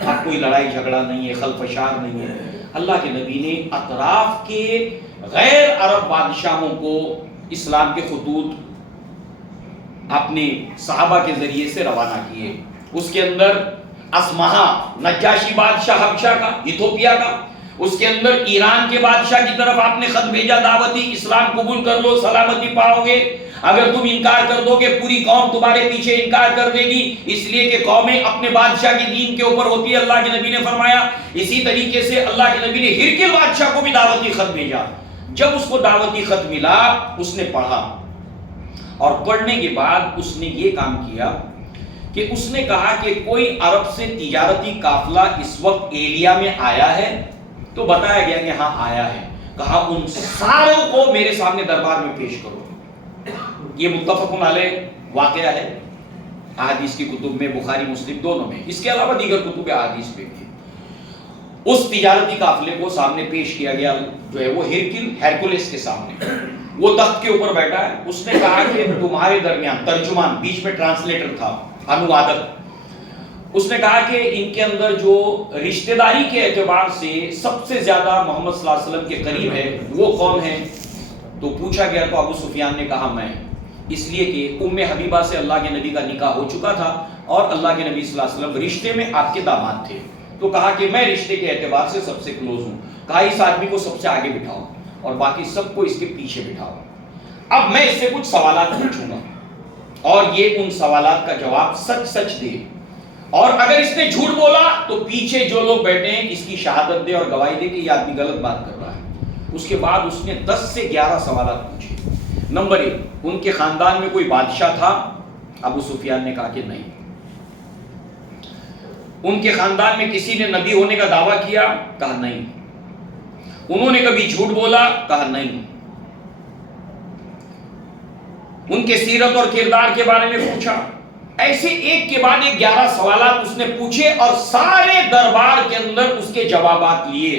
اب کوئی لڑائی جھگڑا نہیں ہے, خلفشار نہیں ہے, اللہ کے نبی نے اطراف کے غیر عرب بادشاہوں کو اسلام کے خطوط اپنے صحابہ کے ذریعے سے روانہ کیے. اس کے اندر اسمہا نجاشی بادشاہ حبشہ کا, ایتھوپیا کا, اس کے اندر ایران کے بادشاہ کی طرف آپ نے خط بھیجا دعوتی, اسلام قبول کر لو سلامتی پاؤ گے, اگر تم انکار کر دو گے پوری قوم تمہارے پیچھے انکار کر دے گی, اس لیے کہ قومیں اپنے بادشاہ کی دین کے اوپر ہوتی ہے. اللہ کے نبی نے فرمایا. اسی طریقے سے اللہ کے نبی نے ہرکل بادشاہ کو بھی دعوتی خط بھیجا. جب اس کو دعوتی خط ملا اس نے پڑھا اور پڑھنے کے بعد اس نے یہ کام کیا کہ اس نے کہا کہ کوئی عرب سے تجارتی قافلہ اس وقت ایلیا میں آیا ہے, تو بتایا گیا کہ ہاں آیا ہے. کہا ان ساروں کو میرے سامنے دربار میں پیش کرو. یہ متفق علیہ واقعہ ہے احادیث کی کتب میں, بخاری مسلم دونوں میں, اس کے علاوہ دیگر کتب احادیث میں بھی. اس تجارتی قافلے کو سامنے پیش کیا گیا جو ہے وہ ہیرکولس کے سامنے, وہ تخت کے اوپر بیٹھا ہے. اس نے کہا کہ تمہارے درمیان, ترجمان بیچ میں ٹرانسلیٹر تھا, انوادک, اس نے کہا کہ ان کے اندر جو رشتہ داری کے اعتبار سے سب سے زیادہ محمد صلی اللہ علیہ وسلم کے قریب ہے وہ کون ہے؟ تو پوچھا گیا تو ابو سفیان نے کہا میں, اس لیے کہ ام حبیبہ سے اللہ کے نبی کا نکاح ہو چکا تھا اور اللہ کے نبی صلی اللہ علیہ وسلم رشتے میں آپ کے داماد تھے. تو کہا کہ میں رشتے کے اعتبار سے سب سے کلوز ہوں. کہا اس آدمی کو سب سے آگے بٹھاؤ اور باقی سب کو اس کے پیچھے بٹھاؤ. اب میں اس سے کچھ سوالات پوچھوں گا اور یہ ان سوالات کا جواب سچ سچ دے, اور اگر اس نے جھوٹ بولا تو پیچھے جو لوگ بیٹھے ہیں اس کی شہادت دے اور گواہی دے کہ یہ آدمی غلط بات کر رہا ہے. اس کے بعد اس نے 10 سے 11 سوالات پوچھے. نمبر 1, ان کے خاندان میں کوئی بادشاہ تھا؟ ابو سفیان نے کہا کہ نہیں. ان کے خاندان میں کسی نے نبی ہونے کا دعویٰ کیا؟ کہا نہیں. انہوں نے کبھی جھوٹ بولا؟ کہا نہیں. ان کے سیرت اور کردار کے بارے میں پوچھا. ایسے ایک کے بعد ایک 11 سوالات اس نے پوچھے اور سارے دربار کے اندر اس کے جوابات لیے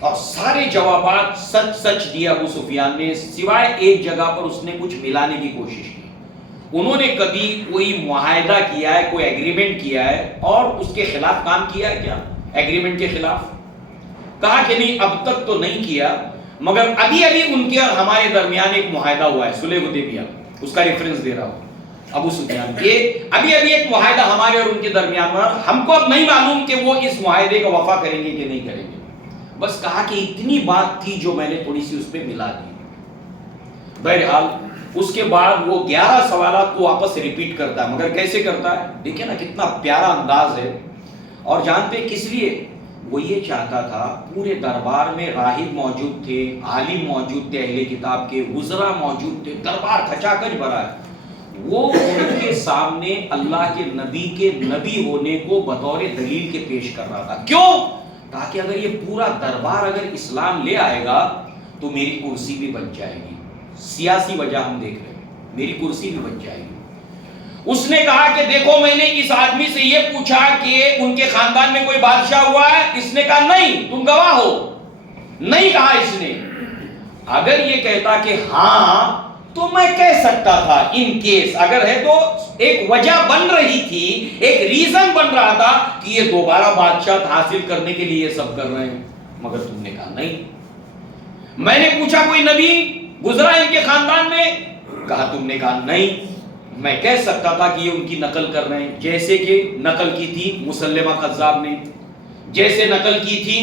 اور سارے جوابات سچ سچ دیا ابو سفیان نے, سوائے ایک جگہ پر اس نے کچھ ملانے کی کوشش کی. انہوں نے کبھی کوئی معاہدہ کیا ہے, کوئی ایگریمنٹ کیا ہے اور اس کے خلاف کام کیا ہے کیا, ایگریمنٹ کے خلاف؟ کہا کہ نہیں اب تک تو نہیں کیا, مگر ابھی ان کے اور ہمارے درمیان ایک معاہدہ ہوا ہے صلح حدیبیہ, اس کا ریفرنس دے رہا ہوں ابو سفیان کہ ابھی ایک معاہدہ ہمارے اور ان کے درمیان ہوا, ہم کو اب نہیں معلوم کہ وہ اس معاہدے کا وفا کریں گے کہ نہیں کریں گے. بس کہا کہ اتنی بات تھی جو میں نے تھوڑی سی اس پہ ملا دی. بہرحال اس کے بعد وہ 11 سوالات کو واپس ریپیٹ کرتا ہے, مگر کیسے کرتا ہے دیکھیں نا کتنا پیارا انداز ہے. اور جانتے کس لیے؟ وہ یہ چاہتا تھا, پورے دربار میں راہب موجود تھے, عالم موجود تھے, اہل کتاب کے وزراء موجود تھے, دربار کھچا کھچ بھرا ہے. وہ ان کے سامنے اللہ کے نبی ہونے کو بطور دلیل کے پیش کر رہا تھا. کیوں؟ تاکہ اگر یہ پورا دربار اگر اسلام لے آئے گا تو میری کرسی بھی بچ جائے گی. سیاسی وجہ ہم دیکھ رہے ہیں, میری کرسی بھی بچ جائے گی. اس نے کہا کہ دیکھو میں نے اس آدمی سے یہ پوچھا کہ ان کے خاندان میں کوئی بادشاہ ہوا ہے؟ اس نے کہا نہیں. تم گواہ ہو. نہیں کہا اس نے. اگر یہ کہتا کہ ہاں تو میں کہہ سکتا تھا ان کیس اگر ہے تو ایک وجہ بن رہی تھی، ایک ریزن بن رہا تھا کہ یہ دوبارہ بادشاہ حاصل کرنے کے لیے یہ سب کر رہے ہیں، مگر تم نے کہا نہیں۔ میں نے پوچھا کوئی نبی گزرا ان کے خاندان میں؟ کہا تم نے کہا نہیں۔ میں کہہ سکتا تھا کہ یہ ان کی نقل کر رہے ہیں، جیسے کہ نقل کی تھی مسلمہ قذاب نے، جیسے نقل کی تھی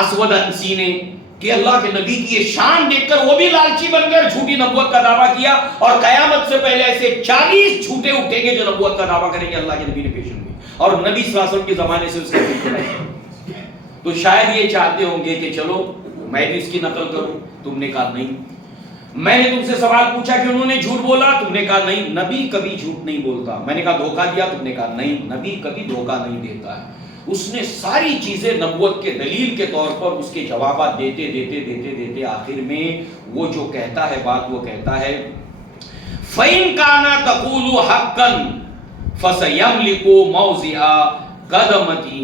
اسود انسی نے، کہ اللہ کے نبی کی یہ شان دیکھ کر وہ بھی لالچی بن گئے، جھوٹی نبوت کا دعویٰ کیا، اور قیامت سے پہلے ایسے 40 جھوٹے اٹھیں گے جو نبوت کا دعویٰ کریں گے اللہ کے نبی نے پیشن میں، اور نبی صلی اللہ علیہ وسلم کے زمانے سے اس کا ذکر ہے۔ تو شاید یہ چاہتے ہوں گے کہ چلو میں بھی اس کی نقل کروں، تم نے کہا نہیں۔ میں نے تم سے سوال پوچھا کہ انہوں نے جھوٹ بولا، تم نے کہا نہیں، نبی کبھی جھوٹ نہیں بولتا۔ میں نے کہا دھوکہ دیا، تم نے کہا نہیں، نبی کبھی دھوکہ نہیں دیتا ہے۔ اس نے ساری چیزیں نبوت کے دلیل کے طور پر اس کے جوابات دیتے دیتے دیتے دیتے آخر میں وہ جو کہتا ہے بات وہ کہتا ہے فَإِن كَانَ تَقُولُ حَقًّا فَسَيَمْلِكُ مَوْضِعَ قَدَمَتِهِ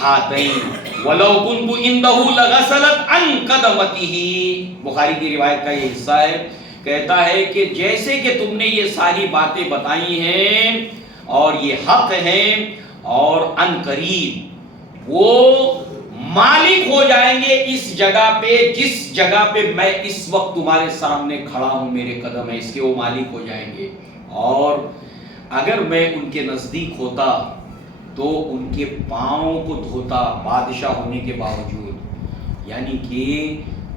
هَاتَيْنِ وَلَوْ كُنْتُ عِنْدَهُ لَغَسَلَتْ عَنْ قَدَمَتِهِ۔ بخاری کی روایت کا یہ حصہ ہے، کہتا ہے کہ جیسے کہ تم نے یہ ساری باتیں بتائی ہیں اور یہ حق ہیں، اور ان قریب وہ مالک ہو جائیں گے اس جگہ پہ جس جگہ پہ میں اس وقت تمہارے سامنے کھڑا ہوں، میرے قدم ہے اس کے، وہ مالک ہو جائیں گے۔ اور اگر میں ان کے نزدیک ہوتا تو ان کے پاؤں کو دھوتا بادشاہ ہونے کے باوجود، یعنی کہ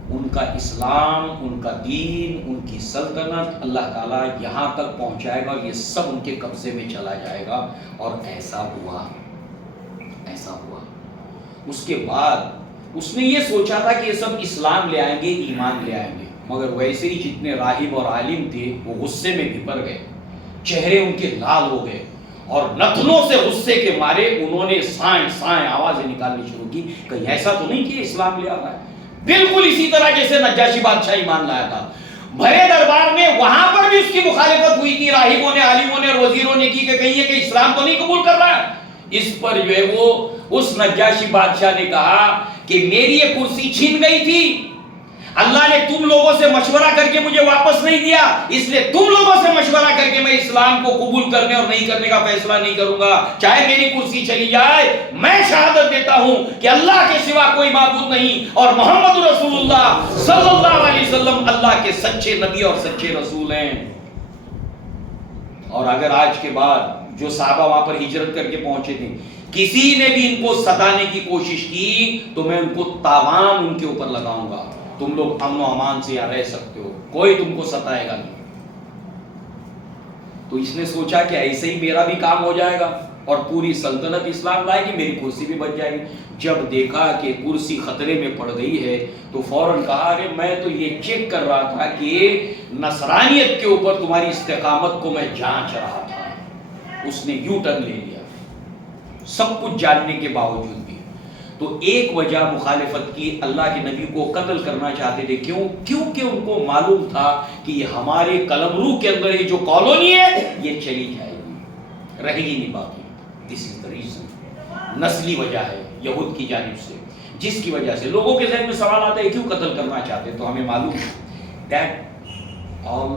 ان کا اسلام، ان کا دین، ان کی سلطنت اللہ تعالیٰ یہاں تک پہنچائے گا، یہ سب ان کے قبضے میں چلا جائے گا۔ اور ایسا ہوا، ایسا ہوا۔ اس کے بعد اس نے یہ سوچا تھا کہ یہ سب اسلام لے آئیں گے، ایمان لے آئیں گے، مگر ویسے ہی جتنے راہب اور عالم تھے وہ غصے میں بھپر گئے، چہرے ان کے لال ہو گئے، اور نتنوں سے غصے کے مارے انہوں نے سائیں سائیں آوازیں نکالنی شروع کی، کہیں ایسا تو نہیں کہ اسلام لے آ رہا ہے۔ بالکل اسی طرح جیسے نجاشی بادشاہ ایمان لایا تھا، بھرے دربار میں وہاں پر بھی اس کی مخالفت ہوئی تھی، راہبوں نے، عالموں نے، وزیروں نے کی کہ کہیں یہ کہ اسلام تو نہیں قبول کر رہا ہے۔ اس پر جو ہے وہ اس نجاشی بادشاہ نے کہا کہ میری یہ کرسی چھین گئی تھی، اللہ نے تم لوگوں سے مشورہ کر کے مجھے واپس نہیں دیا، اس لیے تم لوگوں سے مشورہ کر کے میں اسلام کو قبول کرنے اور نہیں کرنے کا فیصلہ نہیں کروں گا، چاہے میری کرسی چلی جائے۔ میں شہادت دیتا ہوں کہ اللہ کے سوا کوئی معبود نہیں، اور محمد رسول اللہ صلی اللہ علیہ وسلم اللہ کے سچے نبی اور سچے رسول ہیں۔ اور اگر آج کے بعد جو صحابہ وہاں پر ہجرت کر کے پہنچے تھے کسی نے بھی ان کو ستانے کی کوشش کی تو میں ان کو تاوان ان کے اوپر لگاؤں گا، تم لوگ امن و امان سے یہاں رہ سکتے ہو، کوئی تم کو ستائے گا نہیں۔ تو اس نے سوچا کہ ایسے ہی میرا بھی کام ہو جائے گا اور پوری سلطنت اسلام لائے گی، میری کرسی بھی بچ جائے گی۔ جب دیکھا کہ کرسی خطرے میں پڑ گئی ہے تو فوراً کہا ارے میں تو یہ چیک کر رہا تھا کہ نصرانیت کے اوپر تمہاری استقامت کو میں جانچ رہا تھا۔ اس نے یو ٹرن لے لیا سب کچھ جاننے کے باوجود بھی۔ تو ایک وجہ مخالفت کی، اللہ کے نبی کو قتل کرنا چاہتے تھے، کیوں؟ کیونکہ ان کو معلوم تھا کہ یہ ہمارے قلمرو کے اندر یہ جو کالونی ہے یہ چلی جائے گی، رہے گی نہیں باقی۔ دس از دا ریزن، نسلی وجہ ہے یہود کی جانب سے، جس کی وجہ سے لوگوں کے ذہن میں سوال آتا ہے کیوں قتل کرنا چاہتے، تو ہمیں معلوم ہے دیٹ آل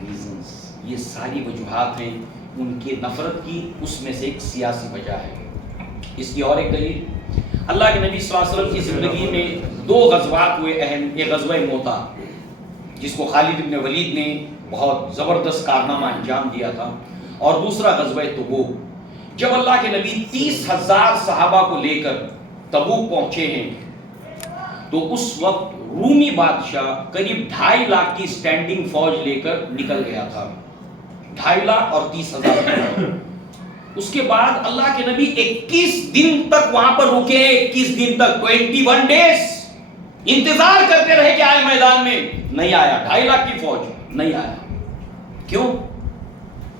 ریزنز، یہ ساری وجوہات ہیں ان کی نفرت کی، اس میں سے ایک سیاسی وجہ ہے۔ اس کی اور ایک دلیل، اللہ کے نبی صلی اللہ علیہ وسلم کی زندگی میں 2 غزوات ہوئے اہم، ایک غزوہ موتا جس کو خالد بن ولید نے بہت زبردست کارنامہ انجام دیا تھا، اور دوسرا غزوہ تبوک، جب اللہ کے نبی 30,000 صحابہ کو لے کر تبوک پہنچے ہیں تو اس وقت رومی بادشاہ قریب 2.5 لاکھ کی سٹینڈنگ فوج لے کر نکل گیا تھا، 2.5 لاکھ اور 30,000۔ اس کے بعد اللہ کے نبی 21 دن تک وہاں پر رکے، 21 دن تک 21 ڈیز انتظار کرتے رہے کہ آئے میدان میں، نہیں آیا، 2.5 لاکھ کی فوج نہیں آیا۔ کیوں؟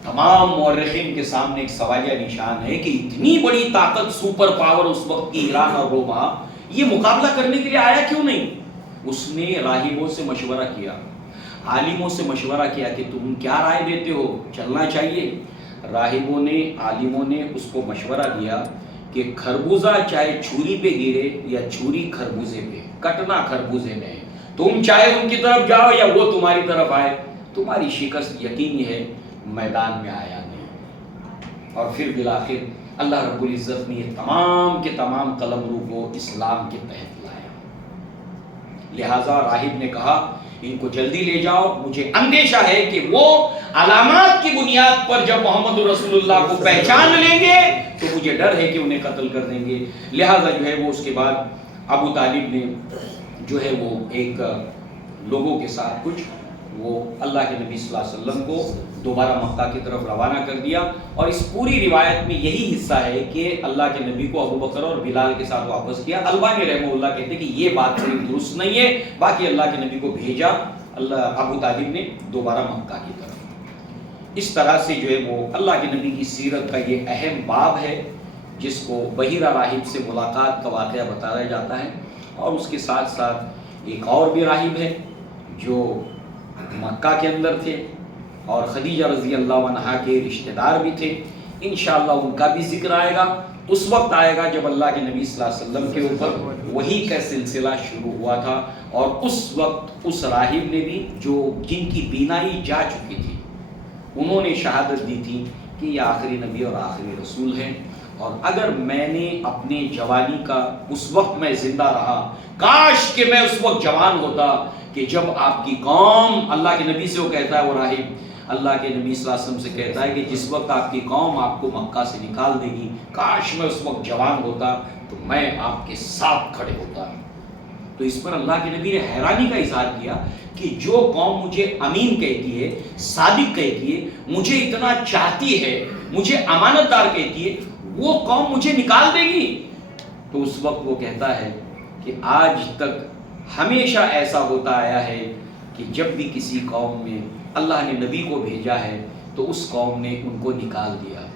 تمام مورخین کے سامنے ایک سوالیہ نشان ہے کہ اتنی بڑی طاقت، سپر پاور اس وقت کی ایران اور روما، یہ مقابلہ کرنے کے لیے آیا کیوں نہیں؟ اس نے راہبوں سے مشورہ کیا، عالموں سے مشورہ کیا کہ تم کیا رائے دیتے ہو، چلنا چاہیے؟ راہبوں نے، عالموں نے اس کو مشورہ دیا کہ خربوزہ چاہے چھری پہ گرے یا چھری خربوزے پہ، کٹنا خربوزے میں، تم چاہے ان کی طرف جاؤ یا وہ تمہاری طرف آئے، تمہاری شکست یقینی ہے، میدان میں آیا نہیں۔ اور پھر بالآخر اللہ رب العزت نے یہ تمام کے تمام قلمرو کو اسلام کے تحت لایا۔ لہٰذا راہب نے کہا ان کو جلدی لے جاؤ، مجھے اندیشہ ہے کہ وہ علامات کی بنیاد پر جب محمد رسول اللہ کو پہچان لیں گے تو مجھے ڈر ہے کہ انہیں قتل کر دیں گے۔ لہٰذا جو ہے وہ اس کے بعد ابو طالب نے جو ہے وہ ایک لوگوں کے ساتھ کچھ وہ اللہ کے نبی صلی اللہ علیہ وسلم کو دوبارہ مکہ کی طرف روانہ کر دیا۔ اور اس پوری روایت میں یہی حصہ ہے کہ اللہ کے نبی کو ابو بکر اور بلال کے ساتھ واپس کیا۔ البانی رحمہ اللہ کہتے ہیں کہ یہ بات صرف درست نہیں ہے، باقی اللہ کے نبی کو بھیجا ابو طالب نے دوبارہ مکہ کی طرف۔ اس طرح سے جو ہے وہ اللہ کے نبی کی سیرت کا یہ اہم باب ہے جس کو بحیرہ راہب سے ملاقات کا واقعہ بتایا جاتا ہے۔ اور اس کے ساتھ ساتھ ایک اور بھی راہب ہے جو مکہ کے اندر تھے اور خدیجہ رضی اللہ عنہا کے رشتہ دار بھی تھے، انشاءاللہ ان کا بھی ذکر آئے گا۔ اس وقت آئے گا جب اللہ کے نبی صلی اللہ علیہ وسلم کے اوپر وحی کا سلسلہ شروع ہوا تھا، اور اس وقت اس راہب نے بھی جن کی بینائی جا چکی تھی انہوں نے شہادت دی تھی کہ یہ آخری نبی اور آخری رسول ہیں۔ اور اگر میں نے اپنے جوانی کا اس وقت میں زندہ رہا، کاش کہ میں اس وقت جوان ہوتا کہ جب آپ کی قوم، اللہ کے نبی سے وہ کہتا ہے وہ راہب اللہ کے نبی صلی اللہ علیہ وسلم سے کہتا ہے کہ جس وقت آپ کی قوم آپ کو مکہ سے نکال دے گی، کاش میں اس وقت جوان ہوتا تو میں آپ کے ساتھ کھڑے ہوتا۔ تو اس پر اللہ کے نبی نے حیرانی کا اظہار کیا کہ جو قوم مجھے امین کہتی ہے، صادق کہتی ہے، مجھے اتنا چاہتی ہے، مجھے امانت دار کہتی ہے، وہ قوم مجھے نکال دے گی۔ تو اس وقت وہ کہتا ہے کہ آج تک ہمیشہ ایسا ہوتا آیا ہے کہ جب بھی کسی قوم میں اللہ نے نبی کو بھیجا ہے تو اس قوم نے ان کو نکال دیا۔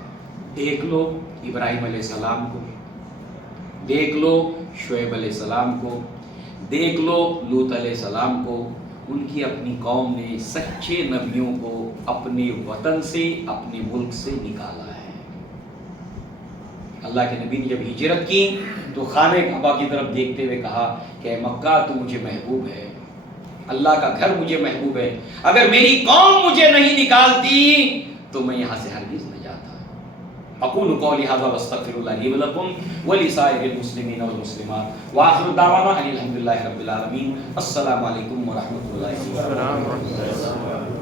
دیکھ لو ابراہیم علیہ السلام کو، دیکھ لو شعیب علیہ السلام کو، دیکھ لو لوط علیہ السلام کو، ان کی اپنی قوم نے سچے نبیوں کو اپنے وطن سے، اپنے ملک سے نکالا ہے۔ اللہ کے نبی نے جب ہجرت کی تو خانہ کعبہ کی طرف دیکھتے ہوئے کہا کہ اے مکہ تو مجھے محبوب ہے، اللہ کا گھر مجھے محبوب ہے، اگر میری قوم مجھے نہیں نکالتی تو میں یہاں سے ہرگز نہ جاتا۔ اقول قولی ھذا واستغفر اللہ لی ولکم ولسائر المسلمین والمسلمات وآخر دعوانا ان الحمد للہ رب العالمین۔ السلام علیکم ورحمۃ اللہ وبرکاتہ۔